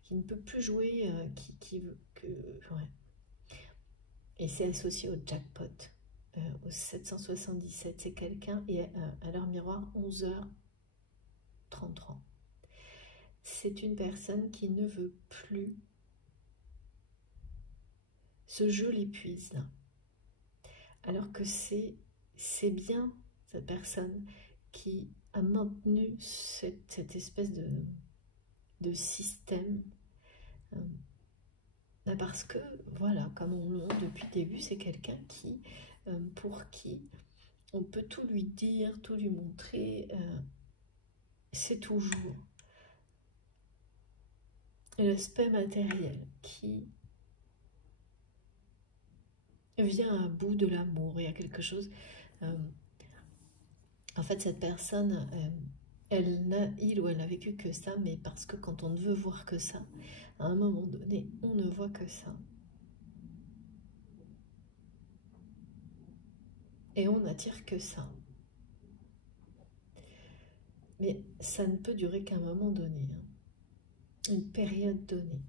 Qui ne peut plus jouer, qui veut que... Ouais. Et c'est associé au jackpot, au 777. C'est quelqu'un, et à l'heure miroir, 11h33. C'est une personne qui ne veut plus. Ce jeu l'épuise, là. Alors que c'est bien cette personne qui a maintenu cette espèce de système. Parce que, voilà, comme on le montre depuis le début, c'est quelqu'un qui, pour qui on peut tout lui dire, tout lui montrer, c'est toujours l'aspect matériel qui vient à bout de l'amour. Il y a quelque chose... en fait, cette personne, il ou elle n'a vécu que ça, mais parce que quand on ne veut voir que ça, à un moment donné, on ne voit que ça. Et on n'attire que ça. Mais ça ne peut durer qu'à un moment donné, hein. Une période donnée.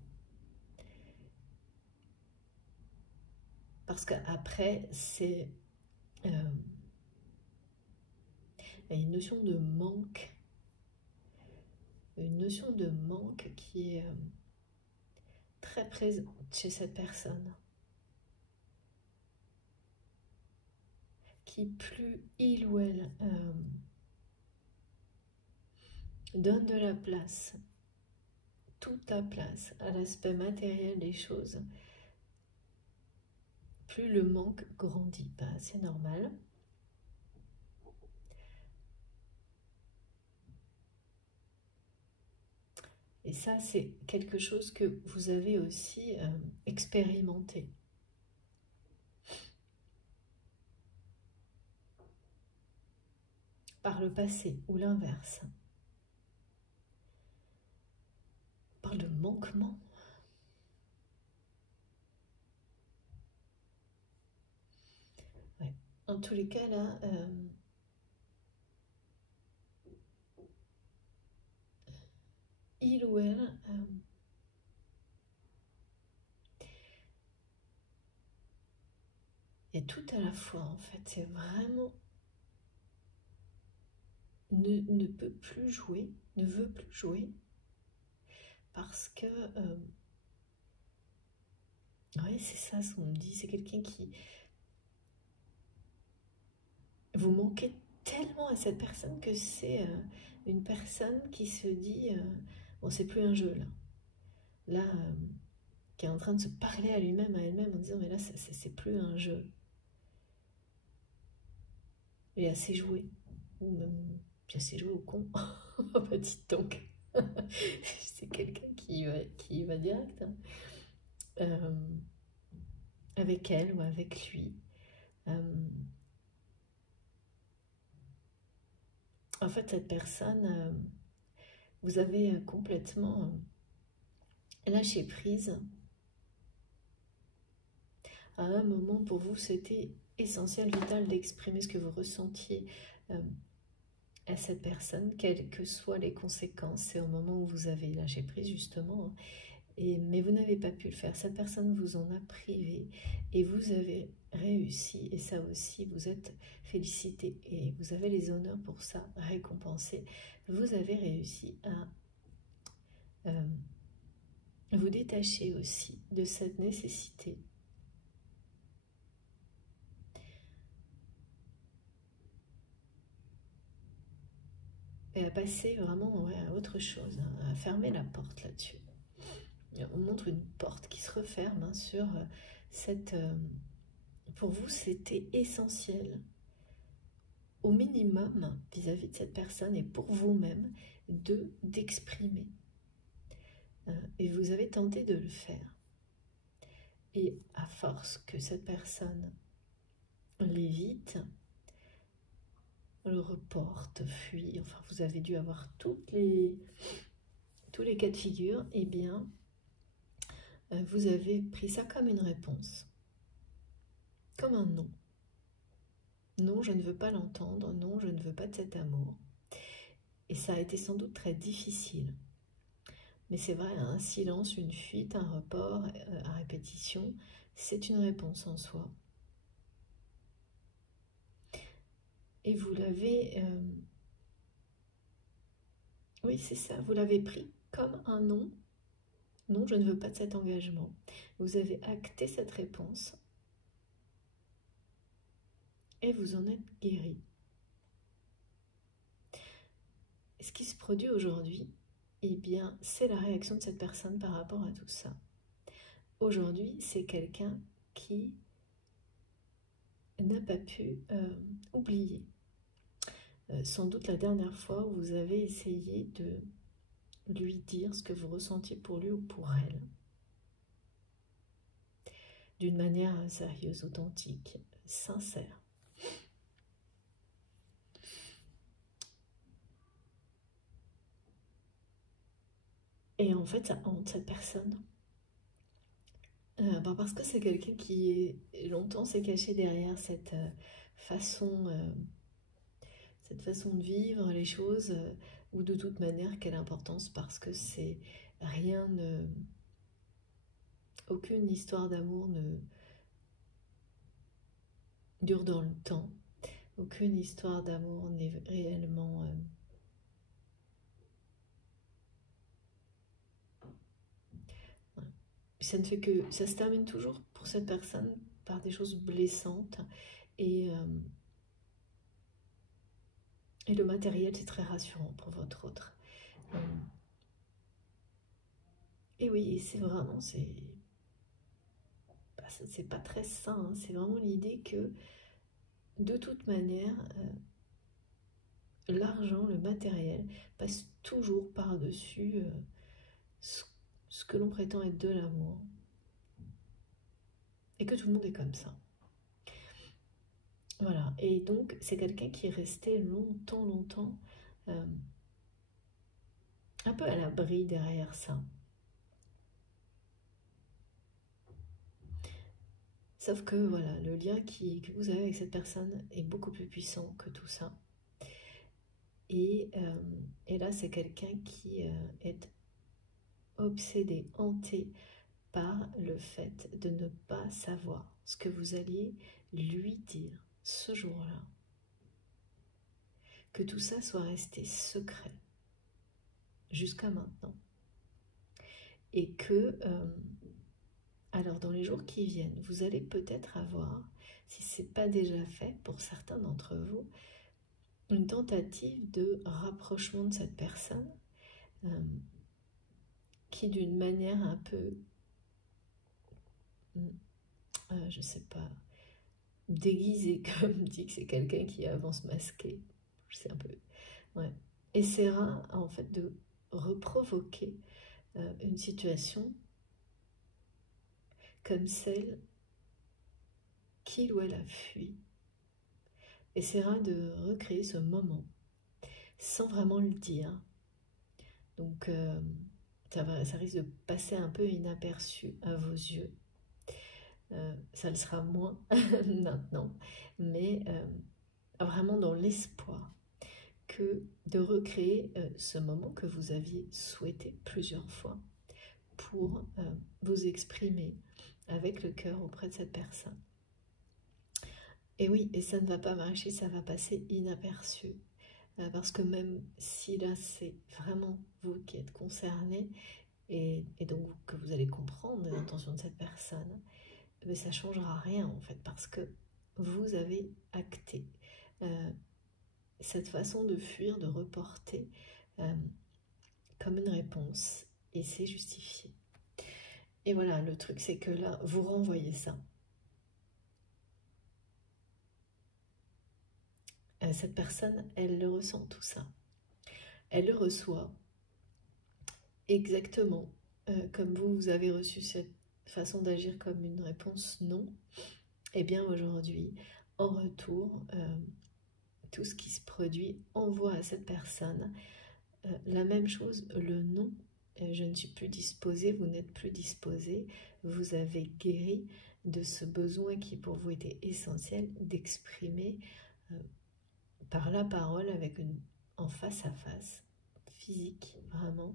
Parce qu'après, c'est... il y a une notion de manque. Une notion de manque qui est très présente chez cette personne. Qui, plus il ou elle donne de la place, toute la place à l'aspect matériel des choses, plus le manque grandit. Bah, c'est normal. Et ça, c'est quelque chose que vous avez aussi expérimenté. Par le passé, ou l'inverse. Par le manquement. Ouais. En tous les cas, là, il ou elle est tout à la fois en fait. C'est vraiment ne peut plus jouer, ne veut plus jouer parce que ouais, c'est ça ce qu'on me dit. C'est quelqu'un qui vous manquez tellement à cette personne que c'est une personne qui se dit bon, c'est plus un jeu là qui est en train de se parler à lui-même, à elle-même en disant mais là c'est plus un jeu, j'ai assez joué, ou même j'ai assez joué au con. Bah dites donc. C'est quelqu'un qui va direct hein. Avec elle ou avec lui. En fait, cette personne, vous avez complètement lâché prise. À un moment, pour vous, c'était essentiel, vital d'exprimer ce que vous ressentiez à cette personne, quelles que soient les conséquences. C'est au moment où vous avez lâché prise, justement. Hein. Mais vous n'avez pas pu le faire. Cette personne vous en a privé et vous avez réussi. Et ça aussi, vous êtes félicité et vous avez les honneurs pour ça, récompensé. Vous avez réussi à vous détacher aussi de cette nécessité et à passer vraiment à autre chose, hein, à fermer la porte là-dessus. On montre une porte qui se referme hein, sur cette... pour vous, c'était essentiel, au minimum, vis-à-vis de cette personne et pour vous-même, d'exprimer. Et vous avez tenté de le faire. Et à force que cette personne l'évite, le reporte, fuit, enfin vous avez dû avoir tous les cas de figure, eh bien, vous avez pris ça comme une réponse, comme un non. Non, je ne veux pas l'entendre, non, je ne veux pas de cet amour. Et ça a été sans doute très difficile. Mais c'est vrai, un silence, une fuite, un report à répétition, c'est une réponse en soi. Et vous l'avez... oui, c'est ça, vous l'avez pris comme un non. Non, je ne veux pas de cet engagement. Vous avez acté cette réponse et vous en êtes guéri. Ce qui se produit aujourd'hui, eh bien, c'est la réaction de cette personne par rapport à tout ça. Aujourd'hui, c'est quelqu'un qui n'a pas pu oublier. Sans doute la dernière fois où vous avez essayé de lui dire ce que vous ressentiez pour lui ou pour elle. D'une manière sérieuse, authentique, sincère. Et en fait, ça hante cette personne. Parce que c'est quelqu'un qui longtemps s'est caché derrière cette façon de vivre les choses, ou de toute manière, quelle importance, parce que c'est rien ne... Aucune histoire d'amour ne dure dans le temps. Aucune histoire d'amour n'est réellement... ça ne fait que... Ça se termine toujours pour cette personne par des choses blessantes. Et le matériel, c'est très rassurant pour votre autre. Et oui, c'est vraiment... C'est pas très sain. Hein. C'est vraiment l'idée que, de toute manière... l'argent, le matériel, passe toujours par-dessus ce que l'on prétend être de l'amour. Et que tout le monde est comme ça. Voilà. Et donc, c'est quelqu'un qui est resté longtemps, un peu à l'abri derrière ça. Sauf que, voilà, le lien que vous avez avec cette personne est beaucoup plus puissant que tout ça. Et là, c'est quelqu'un qui est obsédé, hanté par le fait de ne pas savoir ce que vous alliez lui dire ce jour-là. Que tout ça soit resté secret jusqu'à maintenant. Et que, alors dans les jours qui viennent, vous allez peut-être avoir, si ce n'est pas déjà fait pour certains d'entre vous, une tentative de rapprochement de cette personne qui d'une manière un peu, je ne sais pas, déguisée, comme dit que c'est quelqu'un qui avance masqué, je sais un peu, ouais, essaiera en fait de reprovoquer une situation comme celle qu'il ou elle a fui, essaiera de recréer ce moment sans vraiment le dire. Donc ça risque de passer un peu inaperçu à vos yeux. Ça le sera moins maintenant, mais vraiment dans l'espoir que de recréer ce moment que vous aviez souhaité plusieurs fois pour vous exprimer avec le cœur auprès de cette personne. Et oui, et ça ne va pas marcher, ça va passer inaperçu. Parce que même si là c'est vraiment vous qui êtes concerné et donc que vous allez comprendre les intentions de cette personne, mais ça ne changera rien en fait parce que vous avez acté cette façon de fuir, de reporter comme une réponse et c'est justifié. Et voilà, le truc c'est que là vous renvoyez ça. Cette personne, elle le ressent tout ça. Elle le reçoit exactement comme vous avez reçu cette façon d'agir comme une réponse non. Et bien aujourd'hui, en retour, tout ce qui se produit envoie à cette personne la même chose, le non. Je ne suis plus disposée, vous n'êtes plus disposé, vous avez guéri de ce besoin qui pour vous était essentiel d'exprimer par la parole avec en face à face, physique vraiment,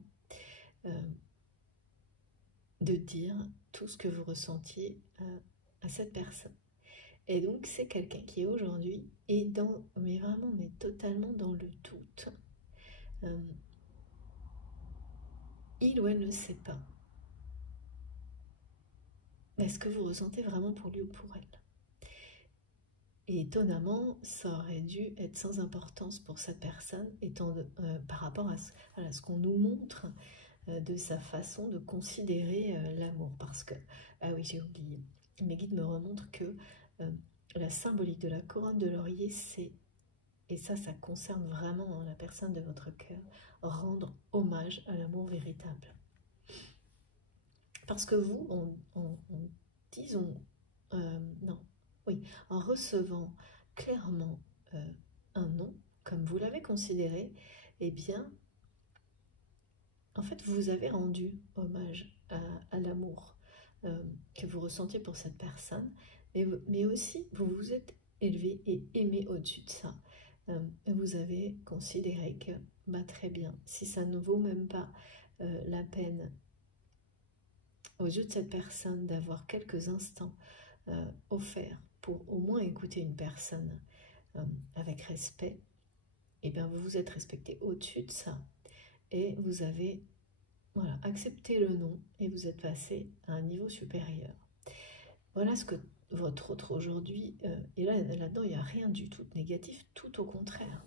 de dire tout ce que vous ressentiez à cette personne. Et donc c'est quelqu'un qui aujourd'hui est dans, mais vraiment, mais totalement dans le doute. Il ou elle ne sait pas. Est-ce que vous ressentez vraiment pour lui ou pour elle? Et étonnamment, ça aurait dû être sans importance pour cette personne, étant par rapport à ce qu'on nous montre de sa façon de considérer l'amour. Parce que, ah oui, j'ai oublié, mes guides me remontrent que la symbolique de la couronne de laurier, c'est, et ça concerne vraiment la personne de votre cœur, rendre hommage à l'amour véritable. Parce que vous, en recevant clairement un non, comme vous l'avez considéré, eh bien, en fait, vous avez rendu hommage à l'amour que vous ressentiez pour cette personne, mais aussi vous vous êtes élevé et aimé au-dessus de ça. Vous avez considéré que, très bien, si ça ne vaut même pas la peine aux yeux de cette personne d'avoir quelques instants offerts pour au moins écouter une personne avec respect, et bien vous vous êtes respecté au-dessus de ça et vous avez accepté le non et vous êtes passé à un niveau supérieur. Voilà ce que votre autre aujourd'hui, et là-dedans il n'y a rien du tout de négatif, tout au contraire.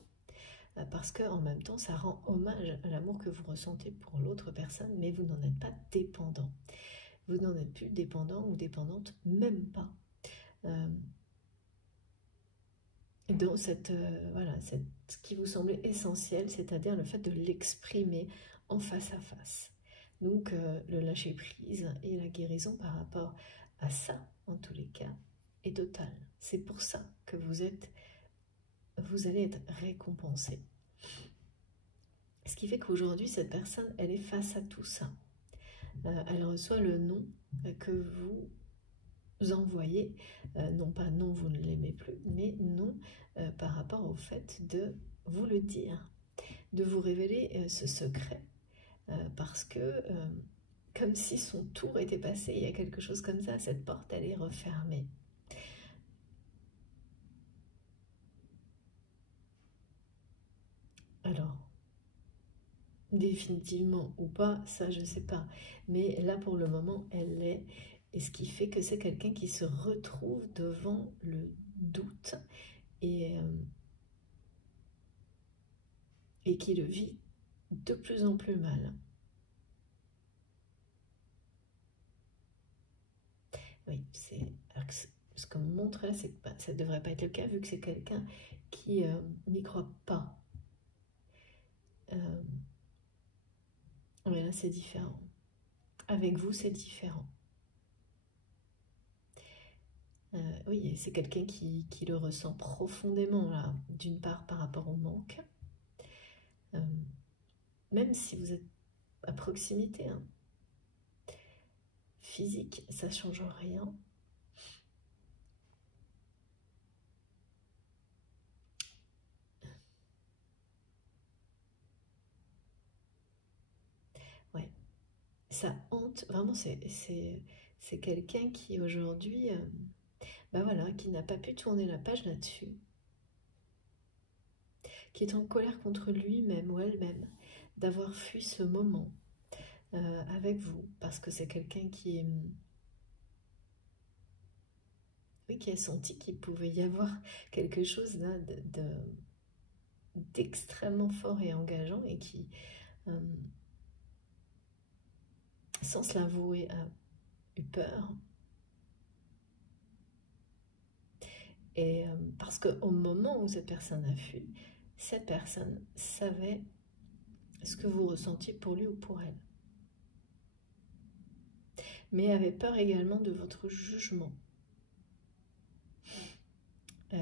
Parce qu'en même temps, ça rend hommage à l'amour que vous ressentez pour l'autre personne, mais vous n'en êtes pas dépendant. Vous n'en êtes plus dépendant ou dépendante, même pas. Dans ce qui vous semblait essentiel, c'est-à-dire le fait de l'exprimer en face à face. Donc, le lâcher-prise et la guérison par rapport à ça, en tous les cas, est totale. C'est pour ça que vous allez être récompensé. Ce qui fait qu'aujourd'hui, cette personne, elle est face à tout ça. Elle reçoit le non que vous envoyez, non pas non, vous ne l'aimez plus, mais non par rapport au fait de vous le dire, de vous révéler ce secret, parce que comme si son tour était passé, il y a quelque chose comme ça, cette porte elle est refermée. Alors, définitivement ou pas, ça je ne sais pas, mais là pour le moment elle l'est, et ce qui fait que c'est quelqu'un qui se retrouve devant le doute et qui le vit de plus en plus mal. Oui, ce qu'on me montre là, c'est que ça ne devrait pas être le cas vu que c'est quelqu'un qui n'y croit pas. Mais là, c'est différent. Avec vous, c'est différent. Oui, c'est quelqu'un qui le ressent profondément, là, d'une part par rapport au manque. Même si vous êtes à proximité, hein, physique, ça ne change rien. Ouais, ça hante, vraiment, c'est quelqu'un qui aujourd'hui, bah voilà, qui n'a pas pu tourner la page là-dessus, qui est en colère contre lui-même ou elle-même d'avoir fui ce moment avec vous, parce que c'est quelqu'un qui, oui, qui a senti qu'il pouvait y avoir quelque chose là d'extrêmement fort et engageant et qui, sans se l'avouer, a eu peur. Et parce qu'au moment où cette personne a fui, cette personne savait ce que vous ressentiez pour lui ou pour elle. Mais avait peur également de votre jugement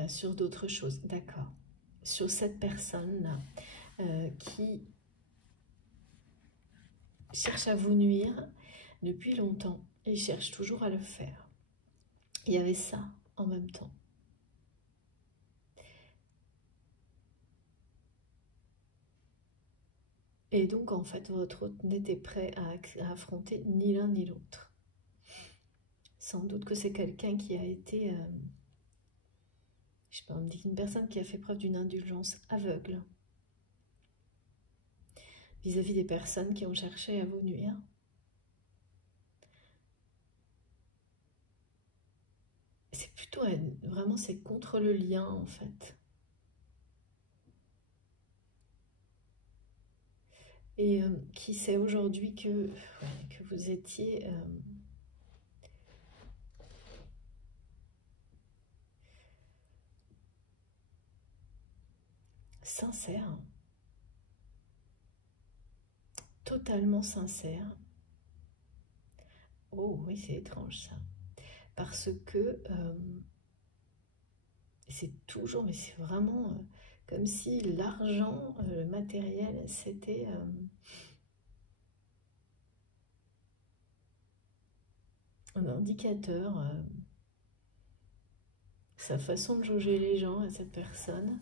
sur d'autres choses. D'accord. Sur cette personne-là qui cherche à vous nuire depuis longtemps et cherche toujours à le faire. Il y avait ça en même temps. Et donc, en fait, votre hôte n'était prêt à affronter ni l'un ni l'autre. Sans doute que c'est quelqu'un qui a été, je sais pas, on me dit qu'une personne qui a fait preuve d'une indulgence aveugle vis-à-vis des personnes qui ont cherché à vous nuire. C'est plutôt, vraiment, c'est contre le lien, en fait. Et qui sait aujourd'hui que vous étiez sincère, totalement sincère. Oh oui, c'est étrange ça. Parce que c'est toujours, mais c'est vraiment comme si l'argent, le matériel, c'était un indicateur, sa façon de jauger les gens à cette personne.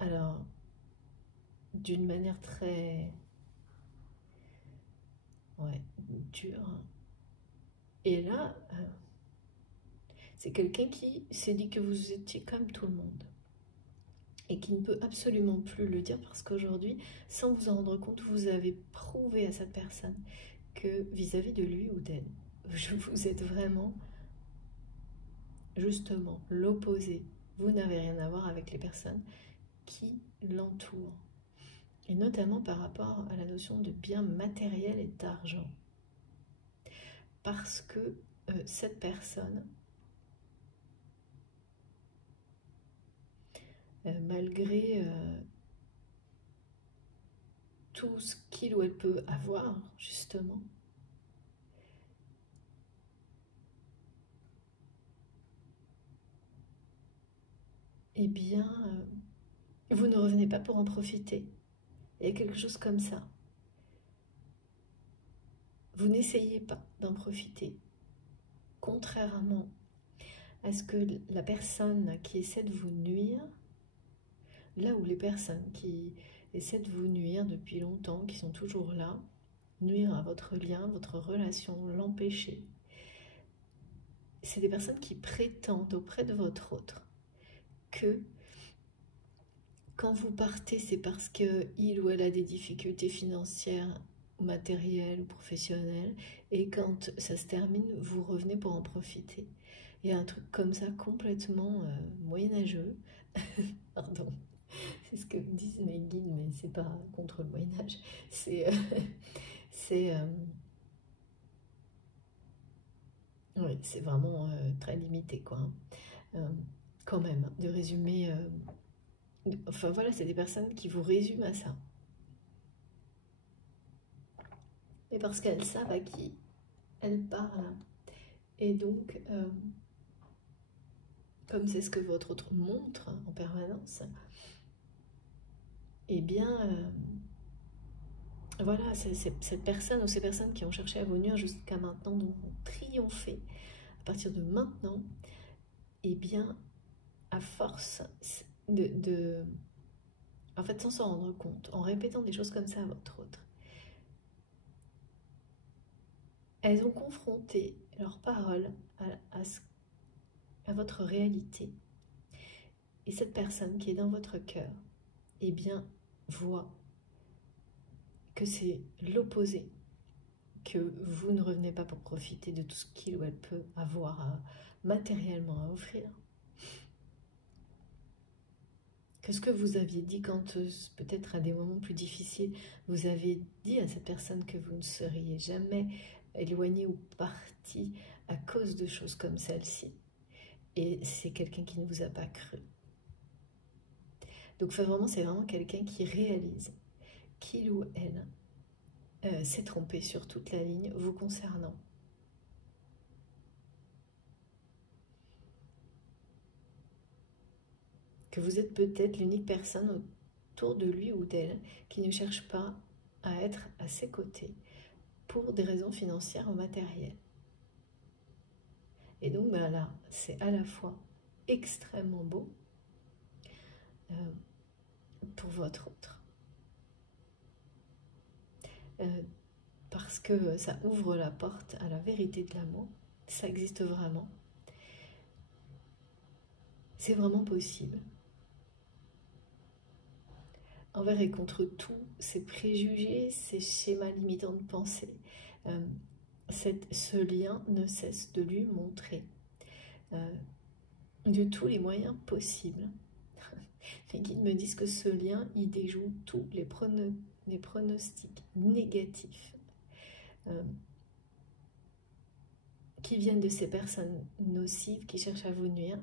Alors, d'une manière très dure. Et là, c'est quelqu'un qui s'est dit que vous étiez comme tout le monde. Et qui ne peut absolument plus le dire parce qu'aujourd'hui, sans vous en rendre compte, vous avez prouvé à cette personne que vis-à-vis de lui ou d'elle, vous êtes vraiment, justement, l'opposé. Vous n'avez rien à voir avec les personnes qui l'entourent. Et notamment par rapport à la notion de bien matériel et d'argent. Parce que cette personne, malgré tout ce qu'il ou elle peut avoir, justement, eh bien, vous ne revenez pas pour en profiter. Il y a quelque chose comme ça. Vous n'essayez pas d'en profiter. Contrairement à ce que la personne qui essaie de vous nuire, là où les personnes qui essaient de vous nuire depuis longtemps, qui sont toujours là, nuire à votre lien, votre relation, l'empêcher. C'est des personnes qui prétendent auprès de votre autre que quand vous partez, c'est parce qu'il ou elle a des difficultés financières, matérielles ou professionnelles, et quand ça se termine, vous revenez pour en profiter. Il y a un truc comme ça complètement moyenâgeux. Pardon, c'est ce que disent mes guides, mais c'est pas contre le Moyen-Âge. C'est oui, c'est vraiment très limité, quoi. Quand même, de résumer. Enfin voilà, c'est des personnes qui vous résument à ça. Mais parce qu'elles savent à qui elles parlent. Et donc, comme c'est ce que votre autre montre en permanence, eh bien, voilà, cette personne ou ces personnes qui ont cherché à vous nuire jusqu'à maintenant, donc vont triompher à partir de maintenant, eh bien, à force en fait, sans s'en rendre compte, en répétant des choses comme ça à votre autre, elles ont confronté leurs paroles à votre réalité. Et cette personne qui est dans votre cœur, eh bien, voit que c'est l'opposé, que vous ne revenez pas pour profiter de tout ce qu'il ou elle peut avoir matériellement à offrir. Que ce que vous aviez dit quand, peut-être à des moments plus difficiles, vous avez dit à cette personne que vous ne seriez jamais éloigné ou parti à cause de choses comme celle-ci. Et c'est quelqu'un qui ne vous a pas cru. Donc vraiment, c'est vraiment quelqu'un qui réalise qu'il ou elle s'est trompé sur toute la ligne vous concernant. Que vous êtes peut-être l'unique personne autour de lui ou d'elle qui ne cherche pas à être à ses côtés pour des raisons financières ou matérielles. Et donc ben là, c'est à la fois extrêmement beau pour votre autre. Parce que ça ouvre la porte à la vérité de l'amour. Ça existe vraiment. C'est vraiment possible. Envers et contre tous ces préjugés, ces schémas limitants de pensée, ce lien ne cesse de lui montrer de tous les moyens possibles. Les guides me disent que ce lien, il déjoue tous les pronostics négatifs qui viennent de ces personnes nocives qui cherchent à vous nuire,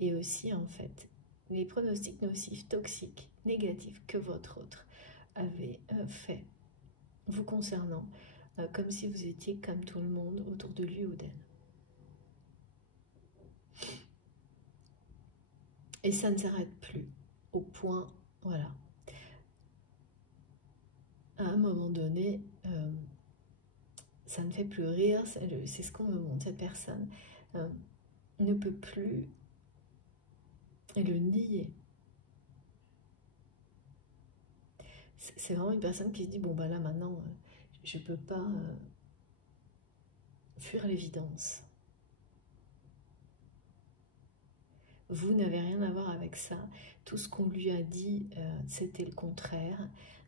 et aussi en fait les pronostics nocifs, toxiques, négatifs que votre autre avait fait vous concernant, comme si vous étiez comme tout le monde autour de lui ou d'elle. Et ça ne s'arrête plus, au point, voilà. À un moment donné, ça ne fait plus rire, c'est ce qu'on me montre, cette personne ne peut plus le nier. C'est vraiment une personne qui se dit, bon bah là maintenant, je ne peux pas fuir l'évidence. Vous n'avez rien à voir avec ça. Tout ce qu'on lui a dit, c'était le contraire.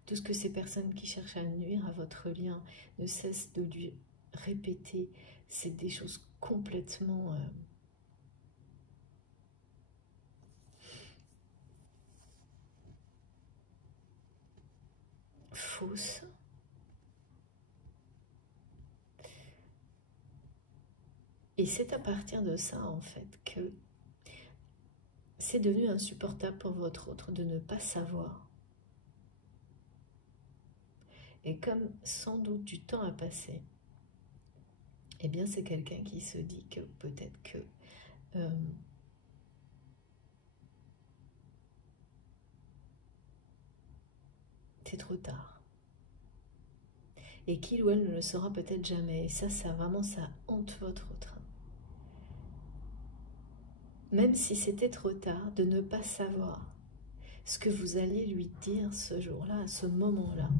Tout ce que ces personnes qui cherchent à nuire à votre lien ne cessent de lui répéter, c'est des choses complètement fausses. Et c'est à partir de ça, en fait, que c'est devenu insupportable pour votre autre de ne pas savoir. Et comme sans doute du temps a passé, eh bien c'est quelqu'un qui se dit que peut-être que c'est trop tard. Et qu'il ou elle ne le saura peut-être jamais. Et ça vraiment, ça hante votre autre. Même si c'était trop tard, de ne pas savoir ce que vous alliez lui dire ce jour-là, à ce moment-là.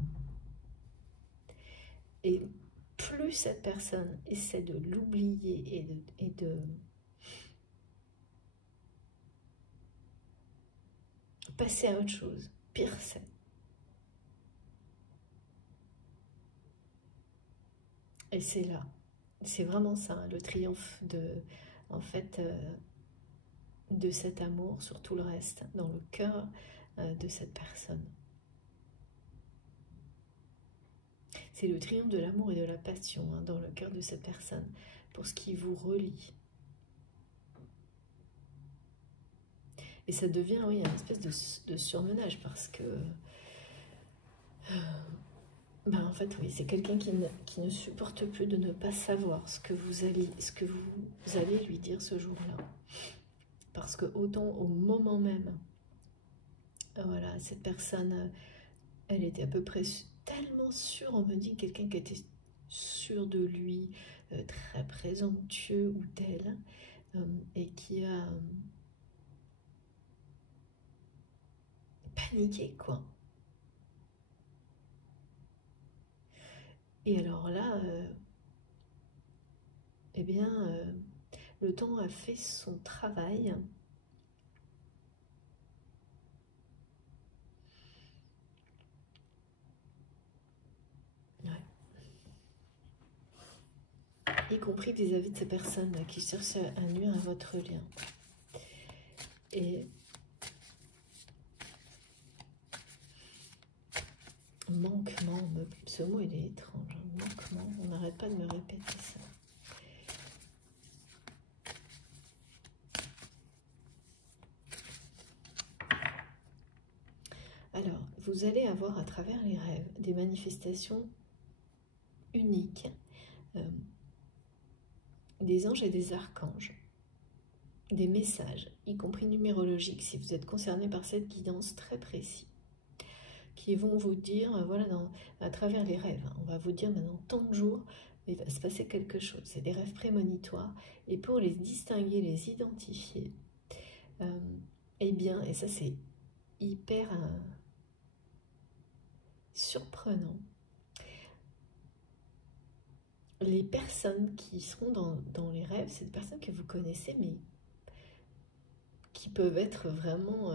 Et plus cette personne essaie de l'oublier et de passer à autre chose, pire c'est. Et c'est là, c'est vraiment ça, hein, le triomphe en fait, de cet amour sur tout le reste, dans le cœur de cette personne. C'est le triomphe de l'amour et de la passion, hein, dans le cœur de cette personne, pour ce qui vous relie. Et ça devient, oui, une espèce de surmenage, parce que ben en fait, oui, c'est quelqu'un qui ne supporte plus de ne pas savoir ce que vous allez lui dire ce jour-là. Parce que autant au moment même, voilà, cette personne, elle était à peu près tellement sûre, on me dit quelqu'un qui était sûr de lui, très présomptueux ou tel, et qui a paniqué, quoi. Et alors là, eh bien, le temps a fait son travail. Ouais. Y compris vis-à-vis de ces personnes là, qui cherchent à nuire à votre lien. Et manquement, ce mot il est étrange, hein. Manquement, on n'arrête pas de me répéter ça. Alors, vous allez avoir à travers les rêves des manifestations uniques, des anges et des archanges, des messages, y compris numérologiques, si vous êtes concerné par cette guidance très précise, qui vont vous dire, voilà, à travers les rêves, on va vous dire maintenant tant de jours, il va se passer quelque chose. C'est des rêves prémonitoires, et pour les distinguer, les identifier, eh bien, et ça c'est hyper surprenant, les personnes qui seront dans les rêves, c'est des personnes que vous connaissez, mais qui peuvent être vraiment,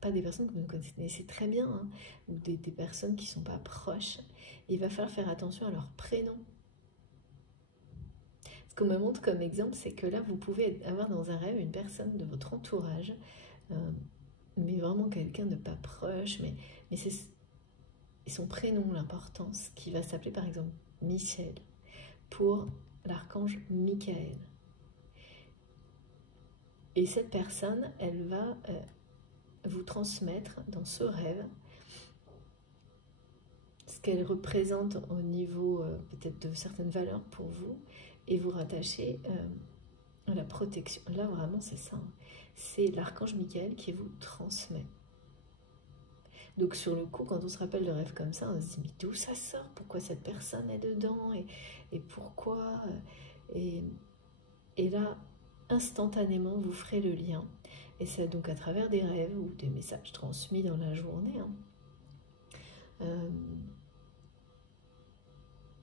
pas des personnes que vous connaissez très bien, hein, ou des personnes qui ne sont pas proches. Il va falloir faire attention à leur prénom. Ce qu'on me montre comme exemple, c'est que là, vous pouvez avoir dans un rêve une personne de votre entourage, mais vraiment quelqu'un de pas proche, mais c'est son prénom, l'importance, qui va s'appeler par exemple Michel, pour l'archange Michael. Et cette personne, elle va vous transmettre dans ce rêve ce qu'elle représente au niveau peut-être de certaines valeurs pour vous, et vous rattacher à la protection. Là, vraiment, c'est ça. C'est l'archange Michael qui vous transmet. Donc, sur le coup, quand on se rappelle de rêves comme ça, on se dit, mais d'où ça sort? Pourquoi cette personne est dedans? Et pourquoi et là, instantanément, vous ferez le lien. Et c'est donc à travers des rêves ou des messages transmis dans la journée. Hein.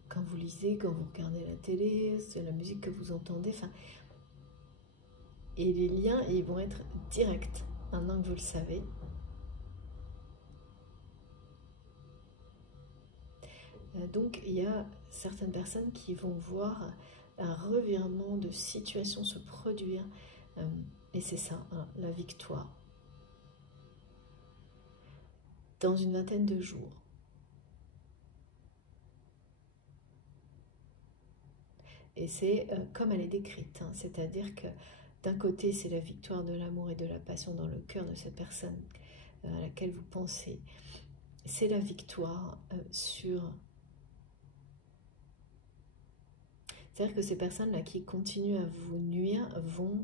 Quand vous lisez, quand vous regardez la télé, c'est la musique que vous entendez. Enfin, et les liens, ils vont être directs, maintenant que vous le savez. Donc, il y a certaines personnes qui vont voir un revirement de situation se produire. Et c'est ça, hein, la victoire. Dans une vingtaine de jours. Et c'est comme elle est décrite, hein, c'est-à-dire que d'un côté, c'est la victoire de l'amour et de la passion dans le cœur de cette personne à laquelle vous pensez. C'est la victoire sur... C'est-à-dire que ces personnes-là qui continuent à vous nuire vont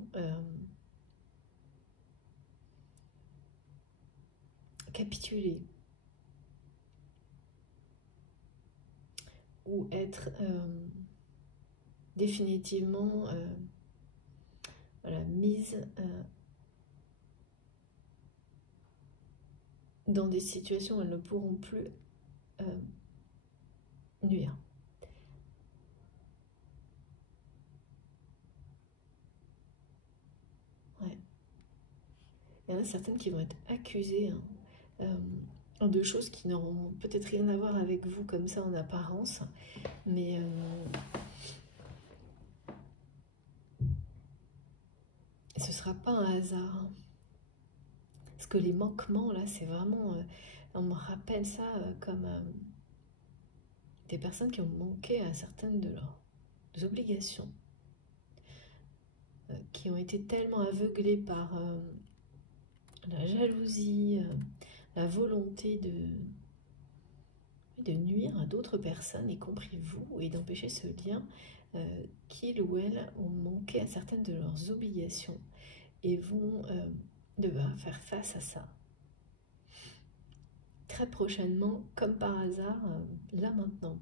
capituler ou être définitivement voilà, mises dans des situations où elles ne pourront plus nuire. Il y en a certaines qui vont être accusées de choses qui n'auront peut-être rien à voir avec vous comme ça en apparence, mais ce ne sera pas un hasard. Parce que les manquements, là, c'est vraiment... on me rappelle ça comme des personnes qui ont manqué à certaines de leurs obligations, qui ont été tellement aveuglées par la jalousie, la volonté de nuire à d'autres personnes, y compris vous, et d'empêcher ce lien, qu'ils ou elles ont manqué à certaines de leurs obligations et vont devoir faire face à ça. Très prochainement, comme par hasard, là maintenant.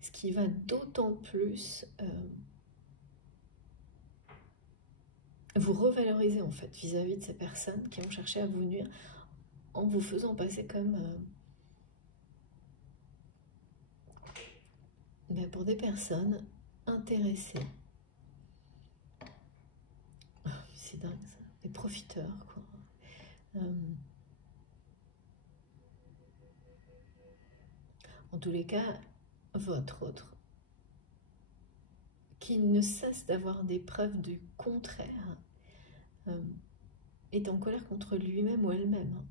Ce qui va d'autant plus vous revaloriser en fait vis-à-vis de ces personnes qui ont cherché à vous nuire en vous faisant passer comme pour des personnes intéressées. C'est dingue ça, des profiteurs quoi. En tous les cas, votre autre, qui ne cesse d'avoir des preuves du contraire, est en colère contre lui-même ou elle-même.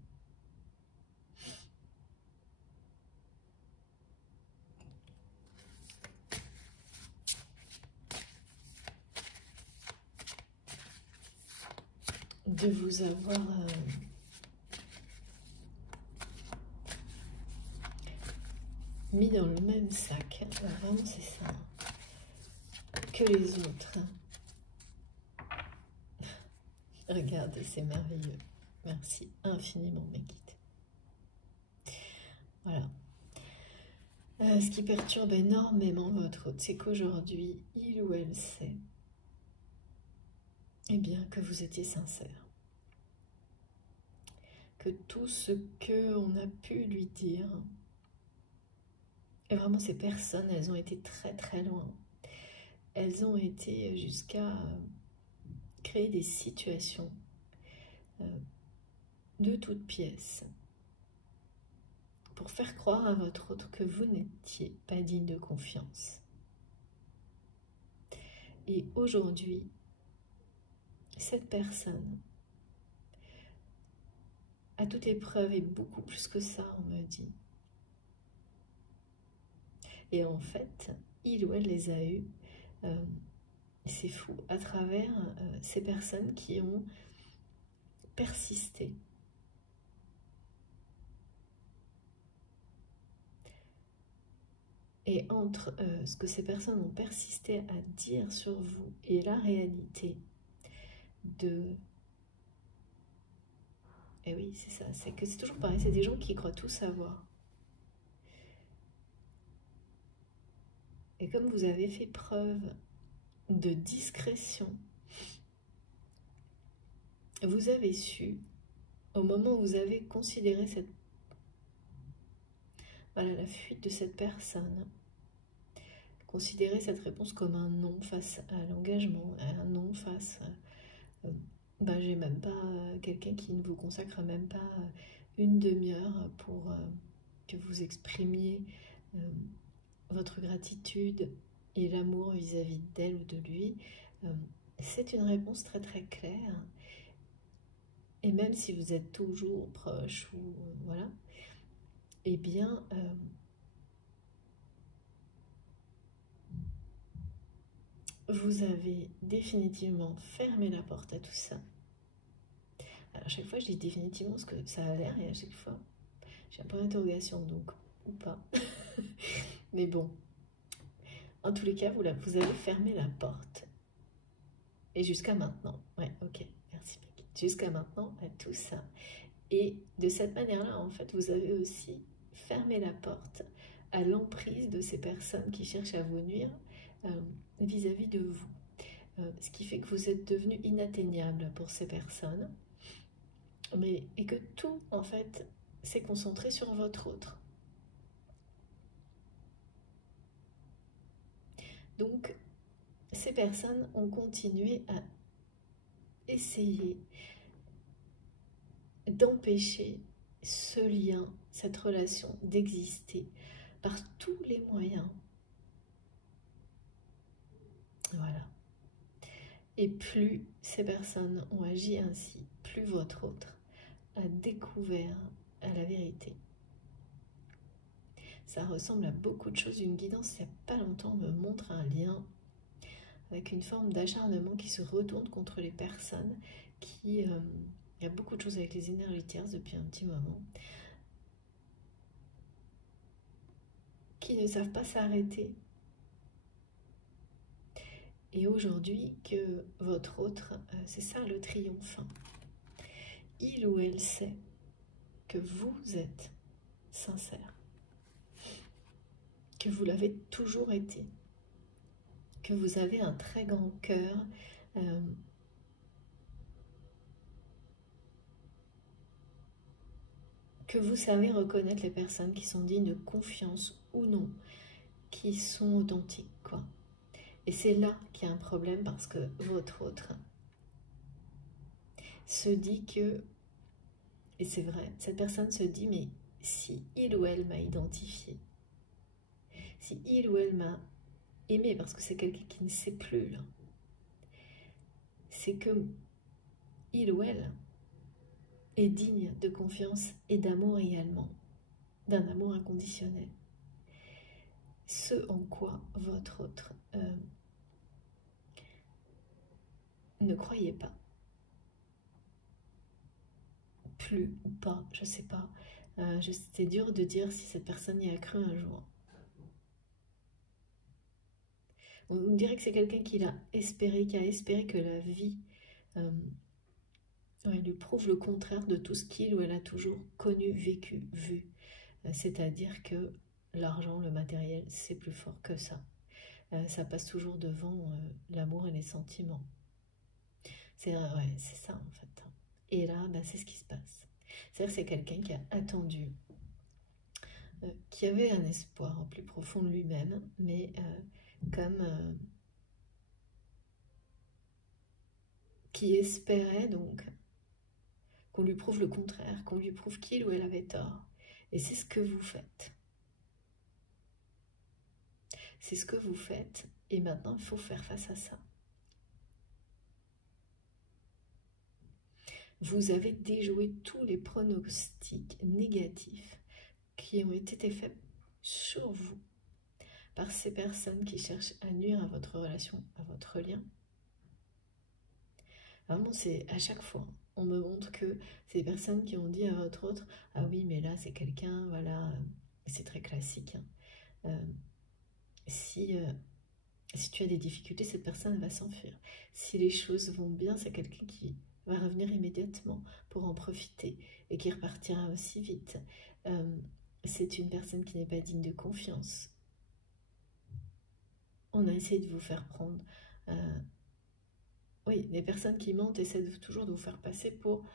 De vous avoir mis dans le même sac, vraiment c'est ça, que les autres. Regardez, c'est merveilleux. Merci infiniment, mes guides. Voilà. Ce qui perturbe énormément votre hôte, c'est qu'aujourd'hui, il ou elle sait eh bien, que vous étiez sincère. Que tout ce qu'on a pu lui dire, et vraiment ces personnes, elles ont été très très loin. Elles ont été jusqu'à créer des situations de toutes pièces pour faire croire à votre autre que vous n'étiez pas digne de confiance. Et aujourd'hui, cette personne a toutes les preuves et beaucoup plus que ça, on me dit. Et en fait, il ou elle les a eues, c'est fou, à travers ces personnes qui ont persisté. Et entre ce que ces personnes ont persisté à dire sur vous et la réalité de... Et oui, c'est ça, c'est que c'est toujours pareil, c'est des gens qui croient tout savoir. Et comme vous avez fait preuve de discrétion, vous avez su, au moment où vous avez considéré cette... Voilà, la fuite de cette personne, considérer cette réponse comme un non face à l'engagement, un non face à... j'ai même pas quelqu'un qui ne vous consacre même pas une demi-heure pour que vous exprimiez votre gratitude et l'amour vis-à-vis d'elle ou de lui. C'est une réponse très très claire. Et même si vous êtes toujours proche ou voilà, eh bien vous avez définitivement fermé la porte à tout ça. Alors à chaque fois je dis définitivement parce que ça a l'air, et à chaque fois j'ai un point d'interrogation, donc ou pas. Mais bon, en tous les cas vous avez fermé la porte. Et jusqu'à maintenant, ouais, ok, merci Becky. Jusqu'à maintenant à tout ça. Et de cette manière-là, en fait, vous avez aussi fermé la porte à l'emprise de ces personnes qui cherchent à vous nuire vis-à-vis de vous. Ce qui fait que vous êtes devenu inatteignable pour ces personnes, et que tout, en fait, s'est concentré sur votre autre. Donc, ces personnes ont continué à essayer d'empêcher ce lien, cette relation d'exister par tous les moyens. Voilà. Et plus ces personnes ont agi ainsi, plus votre autre a découvert la vérité. Ça ressemble à beaucoup de choses. Une guidance, il n'y a pas longtemps, me montre un lien avec une forme d'acharnement qui se retourne contre les personnes qui... il y a beaucoup de choses avec les énergies tierces depuis un petit moment, qui ne savent pas s'arrêter. Et aujourd'hui, que votre autre, c'est ça le triomphe. Il ou elle sait que vous êtes sincère, que vous l'avez toujours été, que vous avez un très grand cœur, que vous savez reconnaître les personnes qui sont dignes de confiance ou non, qui sont authentiques, quoi. Et c'est là qu'il y a un problème parce que votre autre se dit que, et c'est vrai, cette personne se dit, mais si il ou elle m'a identifié, si il ou elle m'a aimé, parce que c'est quelqu'un qui ne sait plus, là, c'est que il ou elle est digne de confiance et d'amour également, d'un amour inconditionnel. Ce en quoi votre autre ne croyait pas. Plus ou pas, je sais pas. C'est dur de dire si cette personne y a cru un jour. On dirait que c'est quelqu'un qui a espéré que la vie lui prouve le contraire de tout ce qu'il ou elle a toujours connu, vécu, vu. C'est-à-dire que l'argent, le matériel, c'est plus fort que ça. Ça passe toujours devant l'amour et les sentiments. C'est ça en fait. Et là, c'est ce qui se passe. C'est-à-dire que c'est quelqu'un qui a attendu, qui avait un espoir plus profond de lui-même, mais comme qui espérait donc qu'on lui prouve le contraire, qu'on lui prouve qu'il ou elle avait tort. Et c'est ce que vous faites. C'est ce que vous faites, et maintenant il faut faire face à ça. Vous avez déjoué tous les pronostics négatifs qui ont été faits sur vous par ces personnes qui cherchent à nuire à votre relation, à votre lien. Vraiment, c'est à chaque fois, on me montre que ces personnes qui ont dit à votre autre, ah oui, mais là c'est quelqu'un, voilà, c'est très classique. Hein. Si tu as des difficultés, cette personne va s'enfuir. Si les choses vont bien, c'est quelqu'un qui va revenir immédiatement pour en profiter et qui repartira aussi vite. C'est une personne qui n'est pas digne de confiance. On a essayé de vous faire prendre... oui, les personnes qui mentent essaient toujours de vous faire passer pour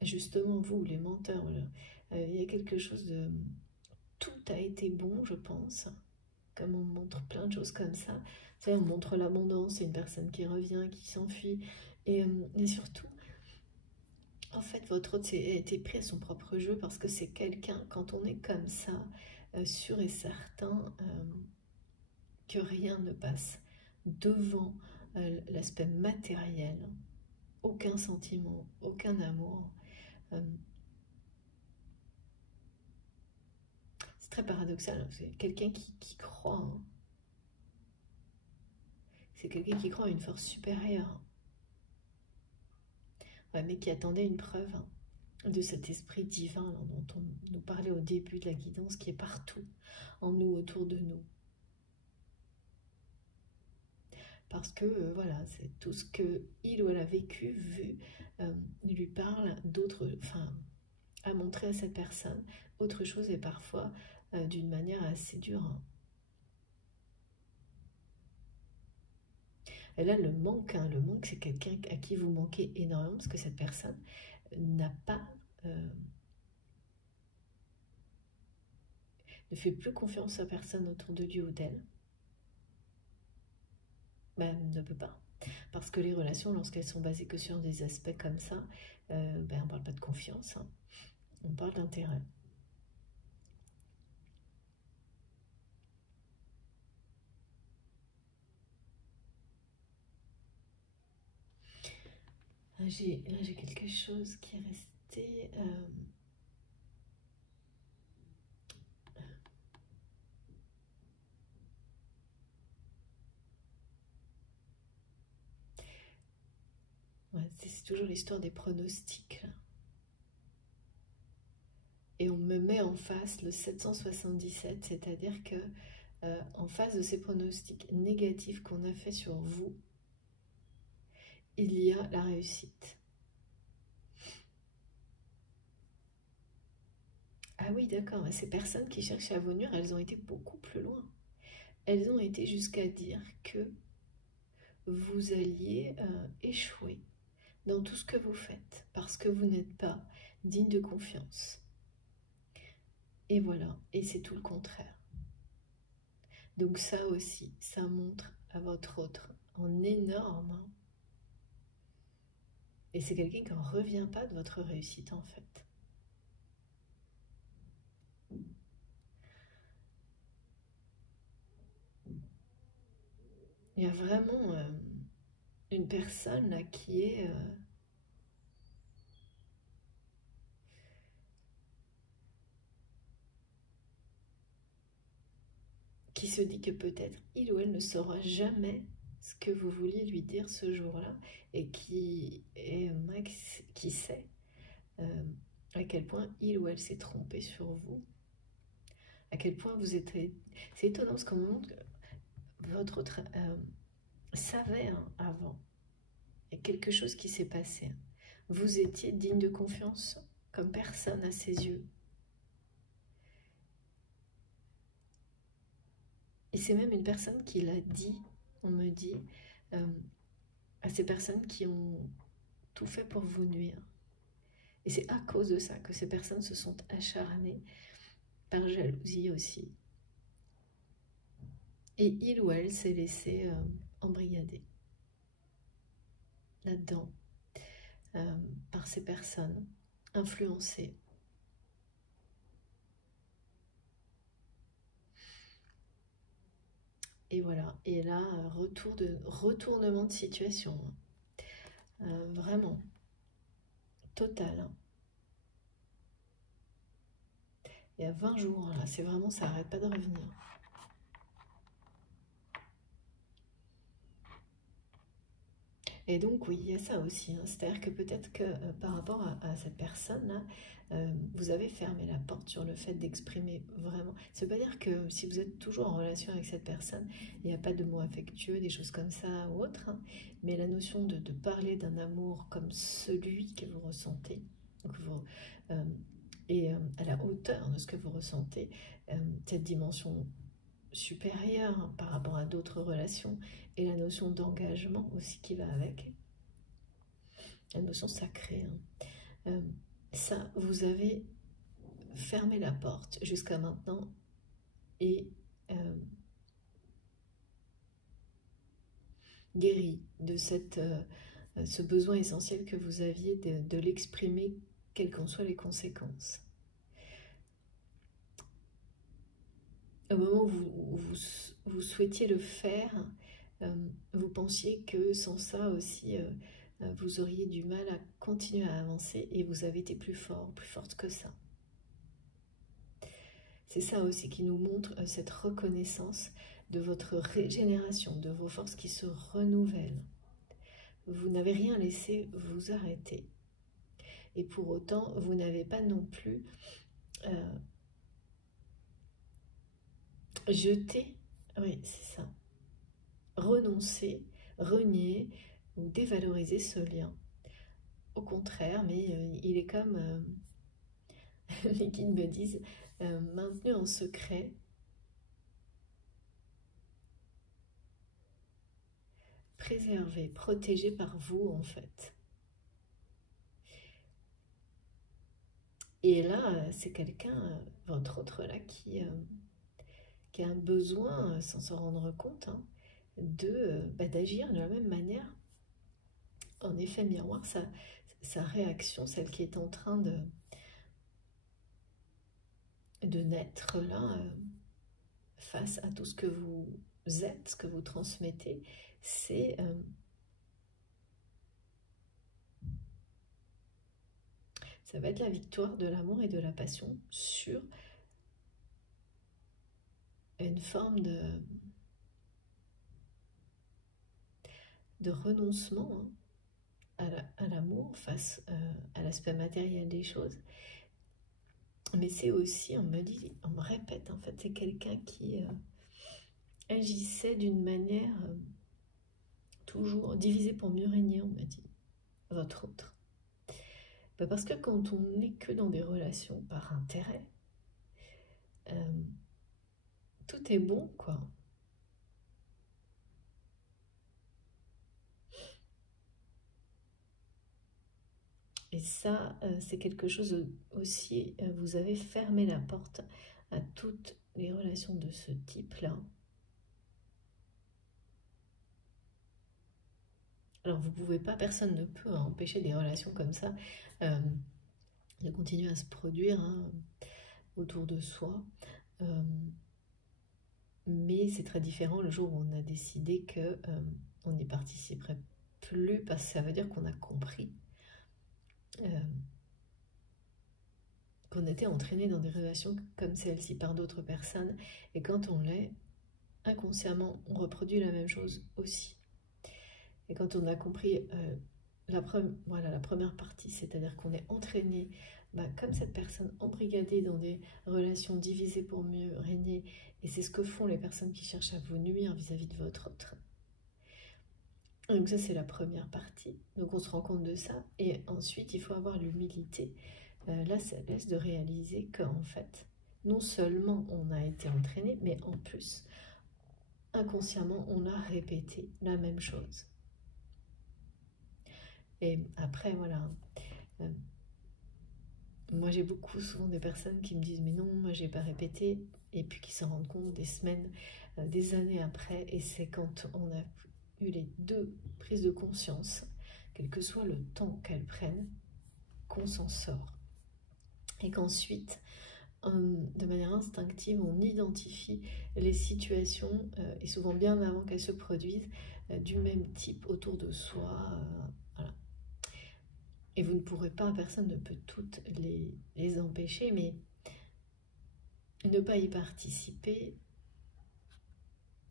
justement vous, les menteurs. Il y a quelque chose de... Tout a été bon, je pense. Comme on montre plein de choses comme ça. On montre l'abondance, c'est une personne qui revient, qui s'enfuit. Et surtout, en fait, votre autre a été pris à son propre jeu parce que c'est quelqu'un, quand on est comme ça, sûr et certain que rien ne passe devant l'aspect matériel, aucun sentiment, aucun amour. C'est très paradoxal, c'est quelqu'un qui croit... Hein. C'est quelqu'un qui croit à une force supérieure. Ouais, mais qui attendait une preuve de cet esprit divin dont on nous parlait au début de la guidance, qui est partout, en nous, autour de nous. Parce que, voilà, c'est tout ce qu'il ou elle a vécu, vu, lui parle d'autres... Enfin, à montrer à cette personne autre chose et parfois d'une manière assez dure. Hein. Et là, le manque, c'est quelqu'un à qui vous manquez énormément parce que cette personne n'a pas, ne fait plus confiance à personne autour de lui ou d'elle. Ne peut pas. Parce que les relations, lorsqu'elles sont basées que sur des aspects comme ça, ben, on ne parle pas de confiance, hein. On parle d'intérêt. Là, j'ai quelque chose qui est resté... ouais, c'est toujours l'histoire des pronostics, là. Et on me met en face le 777, c'est-à-dire que en face de ces pronostics négatifs qu'on a fait sur vous, il y a la réussite. Ah oui, d'accord, ces personnes qui cherchaient à vous nuire, elles ont été beaucoup plus loin. Elles ont été jusqu'à dire que vous alliez échouer dans tout ce que vous faites, parce que vous n'êtes pas digne de confiance. Et voilà, et c'est tout le contraire. Donc ça aussi, ça montre à votre autre en énorme, hein. Et c'est quelqu'un qui n'en revient pas de votre réussite en fait. Il y a vraiment une personne là qui est... qui se dit que peut-être il ou elle ne saura jamais ce que vous vouliez lui dire ce jour-là et qui sait à quel point il ou elle s'est trompé sur vous, à quel point vous êtes... C'est étonnant parce qu'au moment que votre autre savait avant, il y a quelque chose qui s'est passé. Vous étiez digne de confiance comme personne à ses yeux. Et c'est même une personne qui l'a dit, on me dit, à ces personnes qui ont tout fait pour vous nuire. Et c'est à cause de ça que ces personnes se sont acharnées, par jalousie aussi. Et il ou elle s'est laissé embrigader là-dedans, par ces personnes, influencées. Et voilà, et là, retournement de situation. Vraiment, total. Hein. Il y a 20 jours, là, c'est vraiment, ça n'arrête pas de revenir. Et donc, oui, il y a ça aussi. Hein. C'est-à-dire que peut-être que par rapport à cette personne-là, vous avez fermé la porte sur le fait d'exprimer vraiment. Ça veut pas dire que si vous êtes toujours en relation avec cette personne, il n'y a pas de mots affectueux, des choses comme ça ou autre. Hein. Mais la notion de parler d'un amour comme celui que vous ressentez, donc et à la hauteur de ce que vous ressentez, cette dimension supérieure hein, par rapport à d'autres relations, et la notion d'engagement aussi qui va avec, la notion sacrée. Hein. Ça, vous avez fermé la porte jusqu'à maintenant et guéri de ce besoin essentiel que vous aviez de l'exprimer, quelles qu'en soient les conséquences. Au moment où vous souhaitiez le faire, vous pensiez que sans ça aussi, vous auriez du mal à continuer à avancer et vous avez été plus fort, plus forte que ça. C'est ça aussi qui nous montre cette reconnaissance de votre régénération, de vos forces qui se renouvellent. Vous n'avez rien laissé vous arrêter. Et pour autant, vous n'avez pas non plus jeté, oui c'est ça, renoncer, renier ou dévaloriser ce lien. Au contraire, mais il est comme les guides me disent, maintenu en secret, préservé, protégé par vous en fait. Et là, c'est quelqu'un, votre autre là, qui a un besoin, sans s'en rendre compte, hein, d'agir de la même manière. En effet miroir, sa réaction, celle qui est en train de naître là, face à tout ce que vous êtes, ce que vous transmettez, c'est ça va être la victoire de l'amour et de la passion sur une forme de renoncement à l'amour face à l'aspect matériel des choses. Mais c'est aussi, on me répète, en fait, c'est quelqu'un qui agissait d'une manière toujours divisée pour mieux régner, on me dit, votre autre. Parce que quand on n'est que dans des relations par intérêt, tout est bon, quoi. Et ça, c'est quelque chose aussi, vous avez fermé la porte à toutes les relations de ce type-là. Alors vous pouvez pas, personne ne peut empêcher des relations comme ça de continuer à se produire autour de soi. Mais c'est très différent le jour où on a décidé que on n'y participerait plus, parce que ça veut dire qu'on a compris qu'on était entraîné dans des relations comme celle-ci par d'autres personnes, et quand on l'est, inconsciemment, on reproduit la même chose aussi. Et quand on a compris la première partie, c'est-à-dire qu'on est entraîné comme cette personne, embrigadée dans des relations divisées pour mieux régner, et c'est ce que font les personnes qui cherchent à vous nuire vis-à-vis de votre autre. Donc ça, c'est la première partie. Donc on se rend compte de ça, et ensuite il faut avoir l'humilité. Là, ça laisse de réaliser qu'en fait, non seulement on a été entraîné, mais en plus, inconsciemment, on a répété la même chose. Et après, voilà, moi j'ai souvent des personnes qui me disent mais non, moi j'ai pas répété, et puis qui s'en rendent compte des semaines, des années après, et c'est quand on a eu les deux prises de conscience, quel que soit le temps qu'elles prennent, qu'on s'en sort. Et qu'ensuite, de manière instinctive, on identifie les situations, et souvent bien avant qu'elles se produisent, du même type autour de soi. Voilà. Et vous ne pourrez pas, personne ne peut toutes les empêcher, mais ne pas y participer,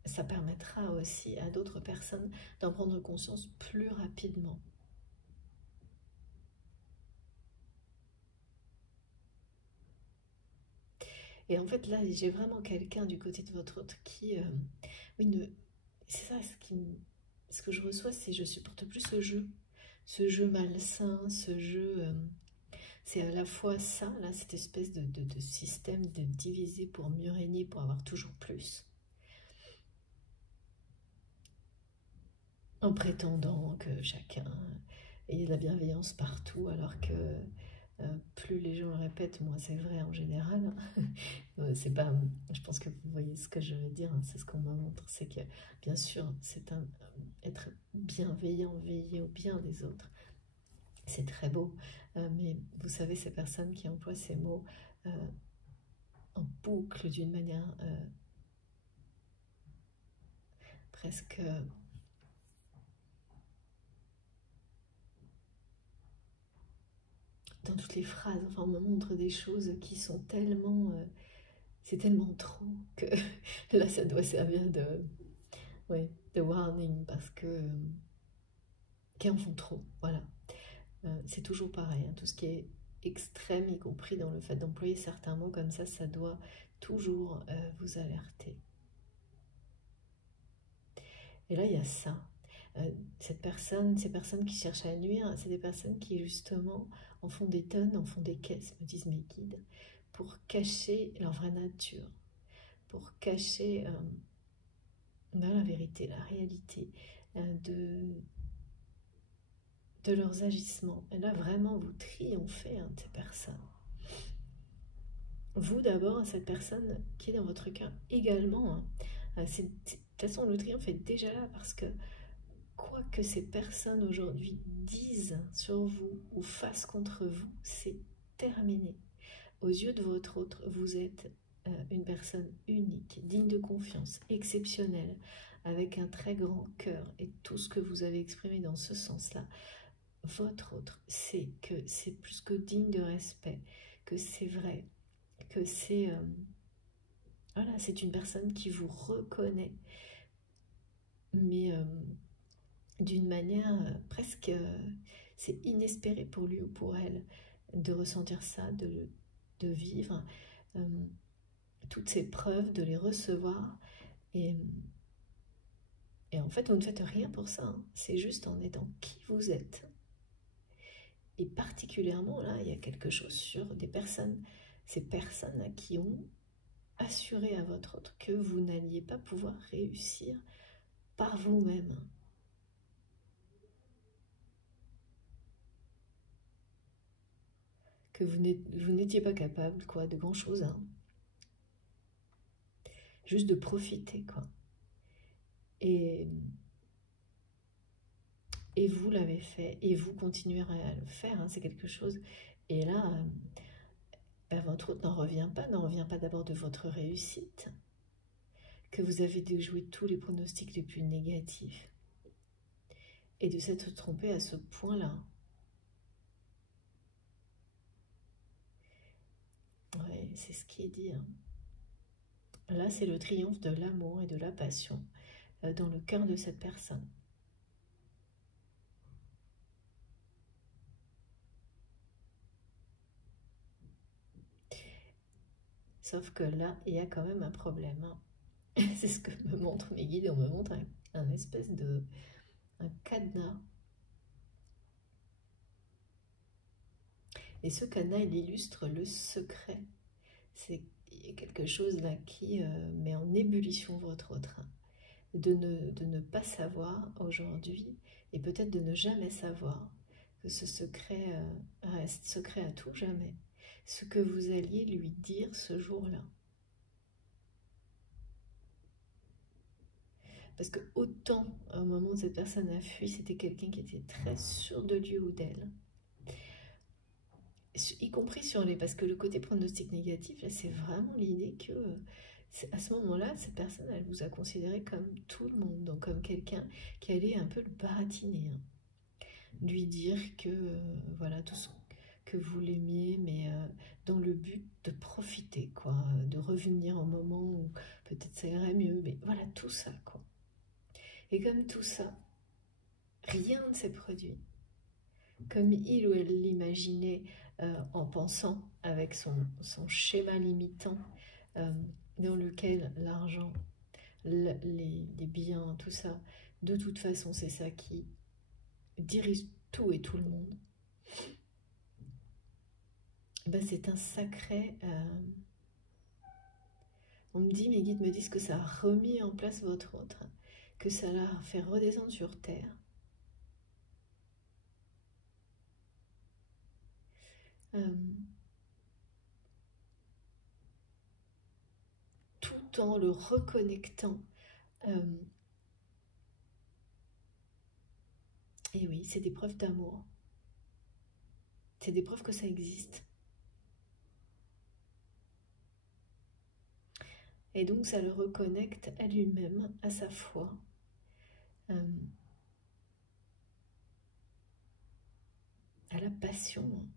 ça permettra aussi à d'autres personnes d'en prendre conscience plus rapidement. Et en fait, là, j'ai vraiment quelqu'un du côté de votre autre qui... c'est ça, ce que je reçois, c'est je supporte plus ce jeu malsain, ce jeu... c'est à la fois ça, là, cette espèce de système de diviser pour mieux régner, pour avoir toujours plus. En prétendant que chacun ait de la bienveillance partout, alors que plus les gens le répètent, moins c'est vrai en général. C'est pas, je pense que vous voyez ce que je veux dire, c'est ce qu'on me montre, c'est que bien sûr, c'est être bienveillant, veiller au bien des autres, c'est très beau, mais vous savez, ces personnes qui emploient ces mots en boucle d'une manière presque... dans toutes les phrases, enfin on me montre des choses qui sont tellement... c'est tellement trop que là ça doit servir de warning, parce que... qui en font trop, voilà. C'est toujours pareil, tout ce qui est extrême, y compris dans le fait d'employer certains mots comme ça doit toujours vous alerter. Et là il y a ça. Ces personnes qui cherchent à nuire, c'est des personnes qui justement en font des tonnes, en font des caisses, me disent mes guides, pour cacher leur vraie nature, pour cacher la vérité, la réalité de leurs agissements. Et là vraiment vous triomphez de ces personnes. Vous d'abord, cette personne qui est dans votre cœur également, toute façon, le triomphe est déjà là parce que quoi que ces personnes aujourd'hui disent sur vous ou fassent contre vous, c'est terminé. Aux yeux de votre autre, vous êtes une personne unique, digne de confiance, exceptionnelle, avec un très grand cœur, et tout ce que vous avez exprimé dans ce sens-là, votre autre, c'est que c'est plus que digne de respect, que c'est vrai, que c'est voilà, c'est une personne qui vous reconnaît, mais d'une manière presque, c'est inespéré pour lui ou pour elle de ressentir ça, de vivre toutes ces preuves, de les recevoir. Et en fait, vous ne faites rien pour ça, hein. C'est juste en étant qui vous êtes. Et particulièrement, là, il y a quelque chose sur des personnes, ces personnes qui ont assuré à votre autre que vous n'alliez pas pouvoir réussir par vous-même. Que vous n'étiez pas capable, quoi, de grand-chose, hein. Juste de profiter, quoi. Et vous l'avez fait, et vous continuerez à le faire, hein, c'est quelque chose. Et là, votre autre n'en revient pas d'abord de votre réussite, que vous avez déjoué tous les pronostics les plus négatifs, et de s'être trompé à ce point-là. Ouais, c'est ce qui est dit, hein. Là, c'est le triomphe de l'amour et de la passion dans le cœur de cette personne. Sauf que là, il y a quand même un problème, hein. C'est ce que me montrent mes guides. On me montre un espèce de un cadenas. Et ce cadenas, il illustre le secret. C'est quelque chose là qui met en ébullition votre autre. De ne pas savoir aujourd'hui, et peut-être de ne jamais savoir, que ce secret reste secret à tout jamais. Ce que vous alliez lui dire ce jour-là. Parce que autant, au moment où cette personne a fui, c'était quelqu'un qui était très sûr de lui ou d'elle. Y compris sur les... Parce que le côté pronostic négatif, là, c'est vraiment l'idée que... à ce moment-là, cette personne, elle vous a considéré comme tout le monde, donc comme quelqu'un qui allait un peu le baratiner, hein. Lui dire que, voilà, tout ce que vous l'aimiez, mais dans le but de profiter, quoi, de revenir au moment où peut-être ça irait mieux, mais voilà, tout ça, quoi. Et comme tout ça, rien ne s'est produit comme il ou elle l'imaginait en pensant avec son schéma limitant dans lequel l'argent, les biens, tout ça, de toute façon, c'est ça qui dirige tout et tout le monde. Ben, c'est un sacré... on me dit, mes guides me disent que ça a remis en place votre autre, que ça l'a fait redescendre sur terre. Tout en le reconnectant. Et oui, c'est des preuves d'amour. C'est des preuves que ça existe. Et donc ça le reconnecte à lui-même, à sa foi. À la passion.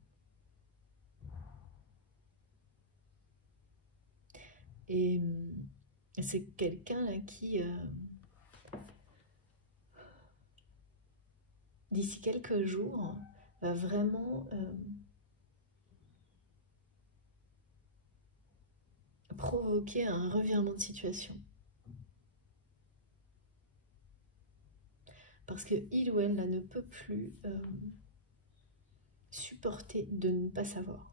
Et c'est quelqu'un là qui, d'ici quelques jours, va vraiment provoquer un revirement de situation. Parce que il ou elle là, ne peut plus supporter de ne pas savoir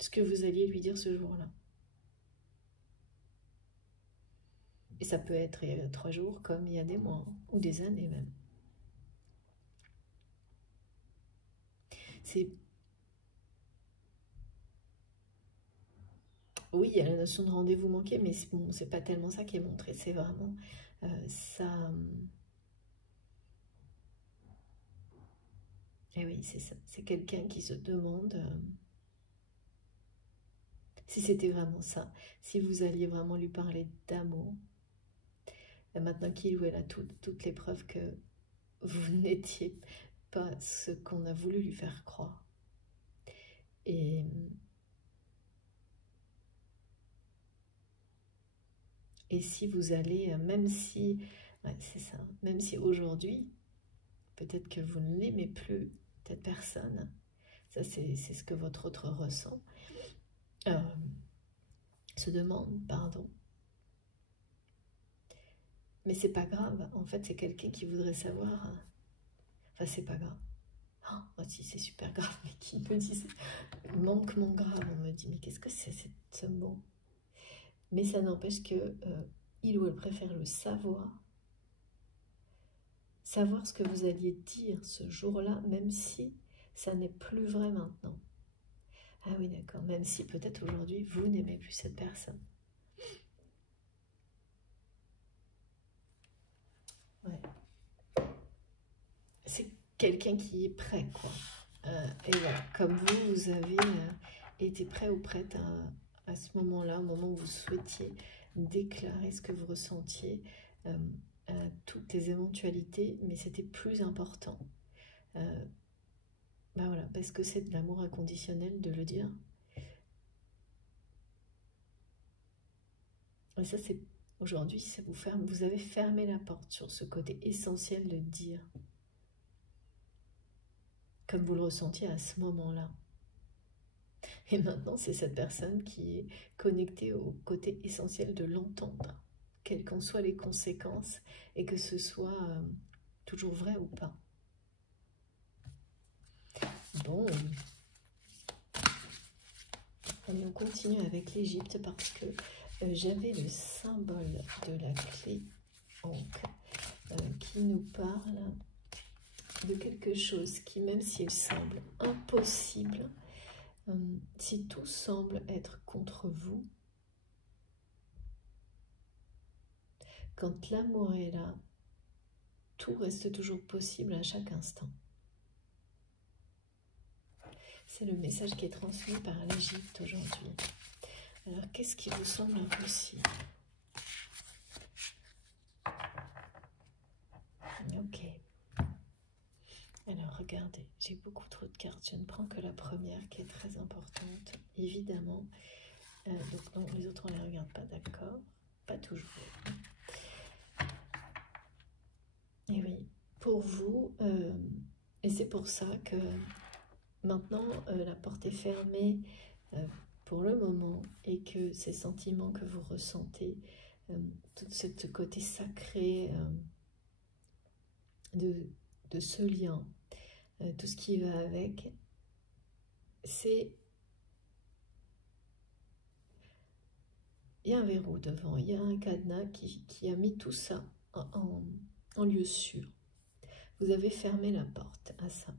ce que vous alliez lui dire ce jour-là. Et ça peut être 3 jours comme il y a des mois, ou des années même. Oui, il y a la notion de rendez-vous manqué, mais bon, c'est pas tellement ça qui est montré, c'est vraiment ça. Et oui, c'est ça. C'est quelqu'un qui se demande si c'était vraiment ça, si vous alliez vraiment lui parler d'amour. Maintenant qu'il ou elle a toutes les preuves que vous n'étiez pas ce qu'on a voulu lui faire croire. Et si vous allez, même si, ouais, c'est ça, même si aujourd'hui, peut-être que vous ne l'aimez plus, cette personne, ça c'est ce que votre autre ressent, se demande, pardon. Mais c'est pas grave, en fait c'est quelqu'un qui voudrait savoir, enfin c'est pas grave. Oh si, c'est super grave, mais qui me dit manquement grave, on me dit, mais qu'est-ce que c'est ce mot? Mais ça n'empêche que il ou elle préfère le savoir ce que vous alliez dire ce jour-là, même si ça n'est plus vrai maintenant. Ah oui, d'accord, même si peut-être aujourd'hui, vous n'aimez plus cette personne. Ouais. C'est quelqu'un qui est prêt, quoi. Et voilà, comme vous avez été prêt ou prête à ce moment-là, au moment où vous souhaitiez déclarer ce que vous ressentiez, toutes les éventualités, mais c'était plus important. Ben voilà, parce que c'est de l'amour inconditionnel de le dire. Et ça, c'est aujourd'hui, ça vous avez fermé la porte sur ce côté essentiel de dire, comme vous le ressentiez à ce moment-là. Et maintenant, c'est cette personne qui est connectée au côté essentiel de l'entendre, quelles qu'en soient les conséquences, et que ce soit toujours vrai ou pas. Bon, allez, on continue avec l'Égypte parce que j'avais le symbole de la clé Ankh qui nous parle de quelque chose qui, même s'il semble impossible, si tout semble être contre vous, quand l'amour est là, tout reste toujours possible à chaque instant. C'est le message qui est transmis par l'Égypte aujourd'hui. Alors, qu'est-ce qui vous semble impossible? Ok. Alors, regardez, j'ai beaucoup trop de cartes. Je ne prends que la première qui est très importante, évidemment. Donc, non, les autres, on ne les regarde pas, d'accord? Pas toujours. Et oui, pour vous, et c'est pour ça que maintenant, la porte est fermée pour le moment et que ces sentiments que vous ressentez, tout ce côté sacré de ce lien, tout ce qui va avec, c'est... Il y a un verrou devant, il y a un cadenas qui a mis tout ça en lieu sûr. Vous avez fermé la porte à ça.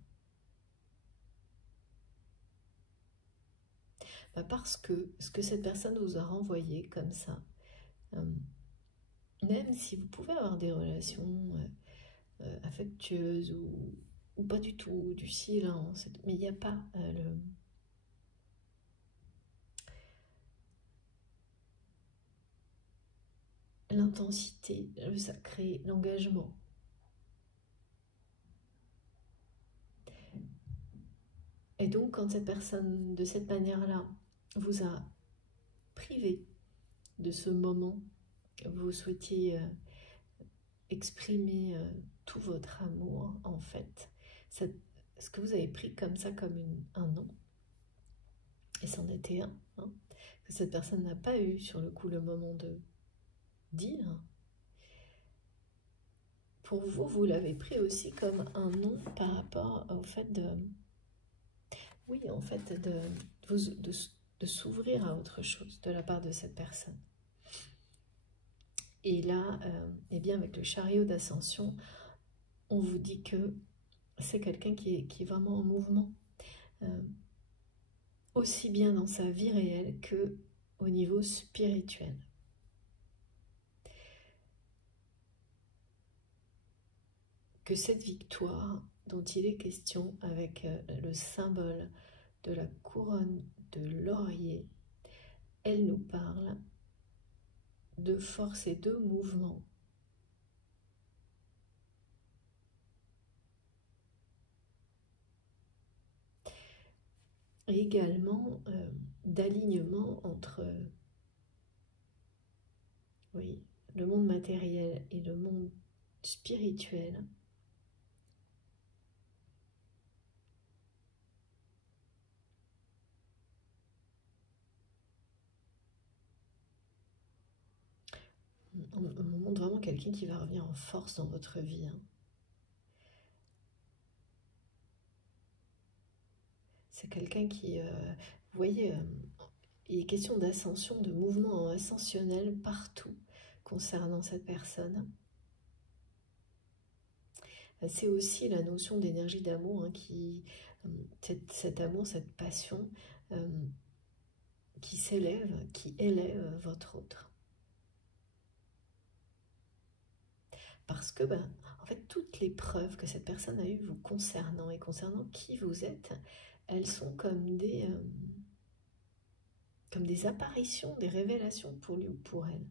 Parce que ce que cette personne vous a renvoyé comme ça, même si vous pouvez avoir des relations affectueuses ou pas du tout, du silence, mais il n'y a pas l'intensité, le sacré, l'engagement. Et donc, quand cette personne, de cette manière-là, vous a privé de ce moment, vous souhaitiez exprimer tout votre amour, en fait, ce que vous avez pris comme ça, comme un nom, et c'en était un, hein, que cette personne n'a pas eu sur le coup le moment de dire. Pour vous, vous l'avez pris aussi comme un nom par rapport au fait de... Oui, en fait, de s'ouvrir à autre chose de la part de cette personne. Et là, eh bien, avec le chariot d'ascension, on vous dit que c'est quelqu'un qui est vraiment en mouvement, aussi bien dans sa vie réelle que au niveau spirituel. Que cette victoire dont il est question avec le symbole de la couronne de laurier, elle nous parle de force et de mouvement. Et également d'alignement entre oui, le monde matériel et le monde spirituel. On montre vraiment quelqu'un qui va revenir en force dans votre vie. Hein. C'est quelqu'un qui, vous voyez, il est question d'ascension, de mouvement ascensionnel partout concernant cette personne. C'est aussi la notion d'énergie d'amour, hein, cet amour, cette passion qui s'élève, qui élève votre autre. Parce que, en fait, toutes les preuves que cette personne a eues vous concernant et concernant qui vous êtes, elles sont comme des apparitions, des révélations pour lui ou pour elle.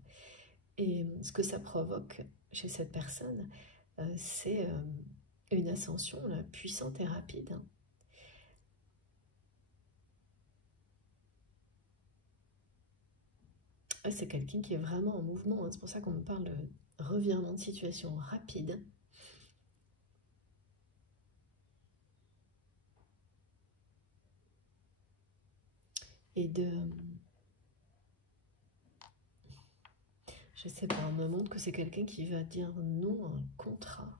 Et ce que ça provoque chez cette personne, c'est une ascension là, puissante et rapide. Hein. C'est quelqu'un qui est vraiment en mouvement, hein. C'est pour ça qu'on me parle de revirement de situation rapide. Et je sais pas, on me montre que c'est quelqu'un qui va dire non à un contrat.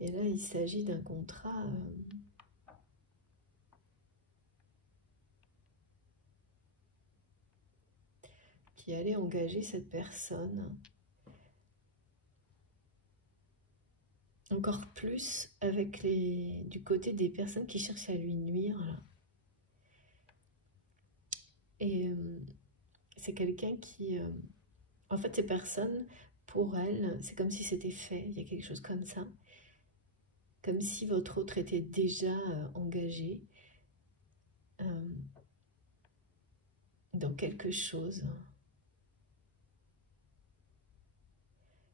Et là, il s'agit d'un contrat qui allait engager cette personne encore plus avec du côté des personnes qui cherchent à lui nuire. Là. Et c'est quelqu'un qui... en fait, ces personnes, pour elles, c'est comme si c'était fait. Il y a quelque chose comme ça. Comme si votre autre était déjà engagé dans quelque chose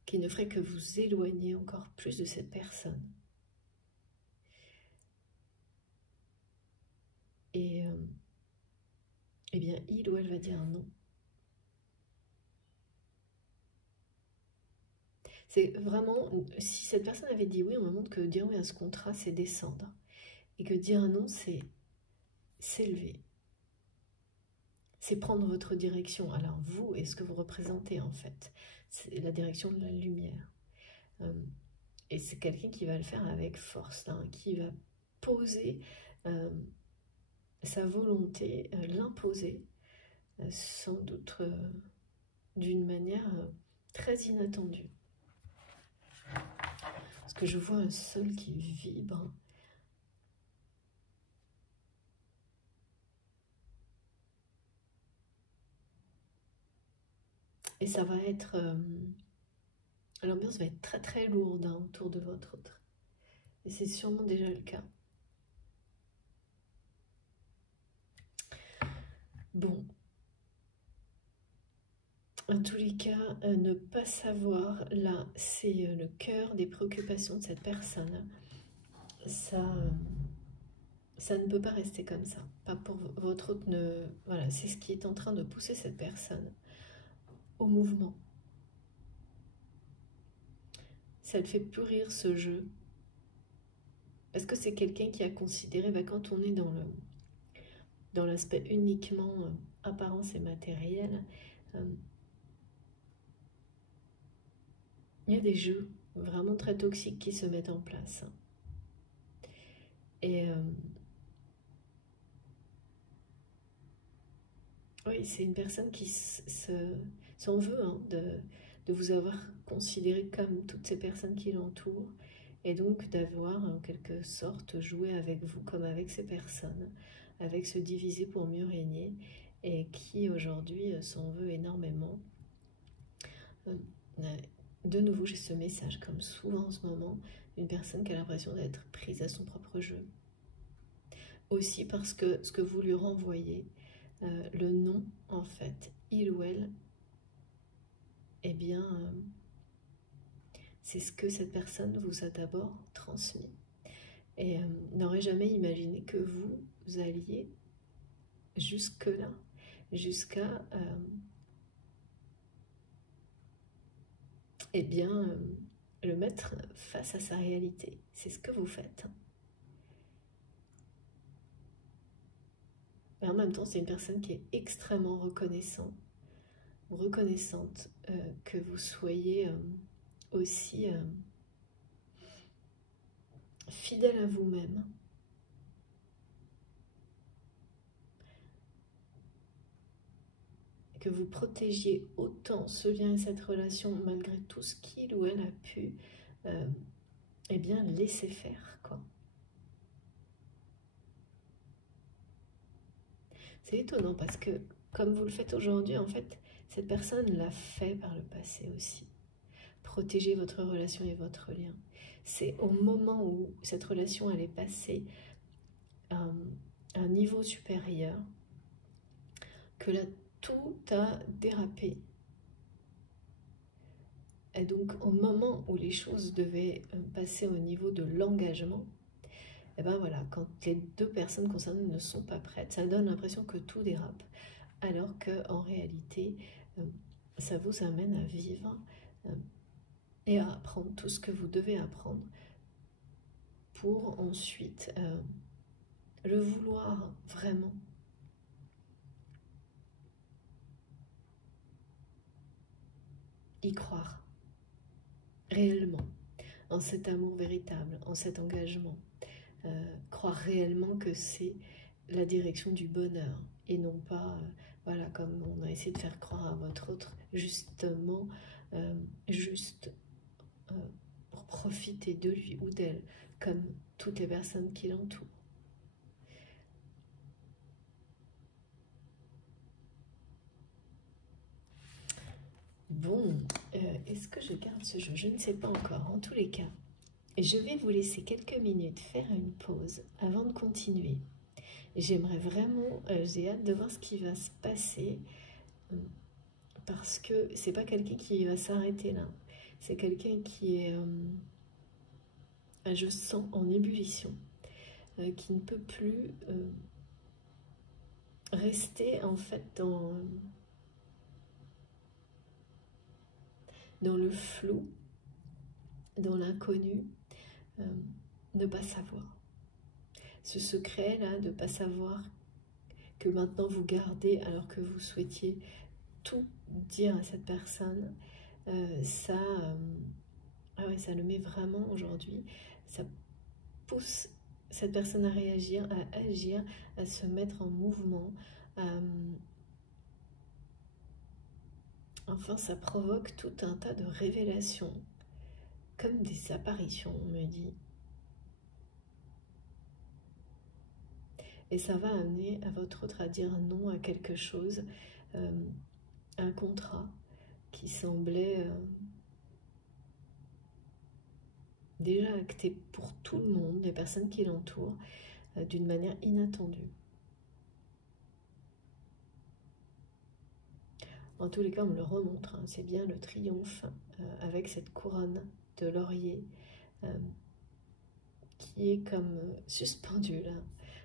qui ne ferait que vous éloigner encore plus de cette personne. Et eh bien, il ou elle va dire non. C'est vraiment, si cette personne avait dit oui, on me montre que dire oui à ce contrat, c'est descendre. Et que dire non, c'est s'élever. C'est prendre votre direction. Alors vous, et ce que vous représentez en fait, c'est la direction de la lumière. Et c'est quelqu'un qui va le faire avec force, hein, qui va poser sa volonté, l'imposer, sans doute d'une manière très inattendue. Parce que je vois un sol qui vibre. Et ça va être... l'ambiance va être très très lourde hein, autour de votre autre. Et c'est sûrement déjà le cas. Bon. En tous les cas, ne pas savoir, là, c'est le cœur des préoccupations de cette personne. Ça ne peut pas rester comme ça. Pas pour votre autre. Voilà, c'est ce qui est en train de pousser cette personne au mouvement. Ça le fait pourrir ce jeu. Parce que c'est quelqu'un qui a considéré, quand on est dans l'aspect uniquement apparence et matériel, il y a des jeux vraiment très toxiques qui se mettent en place. Et oui, c'est une personne qui s'en veut hein, de vous avoir considéré comme toutes ces personnes qui l'entourent et donc d'avoir en quelque sorte joué avec vous comme avec ces personnes, avec se diviser pour mieux régner et qui aujourd'hui s'en veut énormément. De nouveau, j'ai ce message, comme souvent en ce moment, d'une personne qui a l'impression d'être prise à son propre jeu. Aussi parce que ce que vous lui renvoyez, le non, en fait, il ou elle, eh bien, c'est ce que cette personne vous a d'abord transmis. Et n'aurait jamais imaginé que vous alliez jusque-là, jusqu'à eh bien, le mettre face à sa réalité. C'est ce que vous faites. Mais en même temps, c'est une personne qui est extrêmement reconnaissante que vous soyez aussi fidèle à vous-même. Que vous protégiez autant ce lien et cette relation malgré tout ce qu'il ou elle a pu eh bien laisser faire, quoi. C'est étonnant parce que comme vous le faites aujourd'hui, en fait, cette personne l'a fait par le passé aussi. Protéger votre relation et votre lien. C'est au moment où cette relation elle est passée à un niveau supérieur que là tout a dérapé. Et donc au moment où les choses devaient passer au niveau de l'engagement, et ben voilà, quand les deux personnes concernées ne sont pas prêtes, ça donne l'impression que tout dérape, alors qu'en réalité, ça vous amène à vivre et à apprendre tout ce que vous devez apprendre pour ensuite le vouloir vraiment. Y croire réellement en cet amour véritable, en cet engagement. Croire réellement que c'est la direction du bonheur et non pas, voilà, comme on a essayé de faire croire à votre autre, justement, juste pour profiter de lui ou d'elle, comme toutes les personnes qui l'entourent. Bon, est-ce que je garde ce jeu? Je ne sais pas encore. En tous les cas, je vais vous laisser quelques minutes faire une pause avant de continuer. J'aimerais vraiment, j'ai hâte de voir ce qui va se passer parce que c'est pas quelqu'un qui va s'arrêter là. C'est quelqu'un qui est, je sens, en ébullition, qui ne peut plus rester en fait dans le flou, dans l'inconnu, ne pas savoir. Ce secret là de ne pas savoir que maintenant vous gardez alors que vous souhaitiez tout dire à cette personne, ça, ah ouais, ça le met vraiment aujourd'hui, ça pousse cette personne à réagir, à agir, à se mettre en mouvement, enfin ça provoque tout un tas de révélations, comme des apparitions, on me dit. Et ça va amener à votre autre à dire non à quelque chose, un contrat qui semblait déjà acté pour tout le monde, les personnes qui l'entourent, d'une manière inattendue. En tous les cas, on me le remontre, hein, c'est bien le triomphe avec cette couronne de laurier qui est comme suspendue là,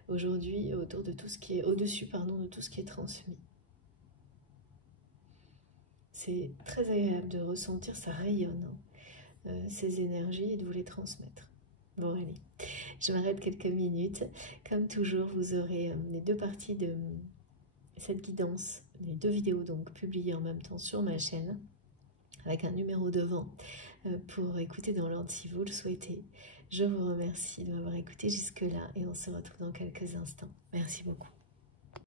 aujourd'hui, autour de tout ce qui est, au-dessus, pardon, de tout ce qui est transmis. C'est très agréable de ressentir, ça rayonne, hein, ces énergies et de vous les transmettre. Bon, allez, je m'arrête quelques minutes. Comme toujours, vous aurez les deux parties de cette guidance, les deux vidéos donc publiées en même temps sur ma chaîne, avec un numéro devant pour écouter dans l'ordre si vous le souhaitez. Je vous remercie de m'avoir écouté jusque-là et on se retrouve dans quelques instants. Merci beaucoup.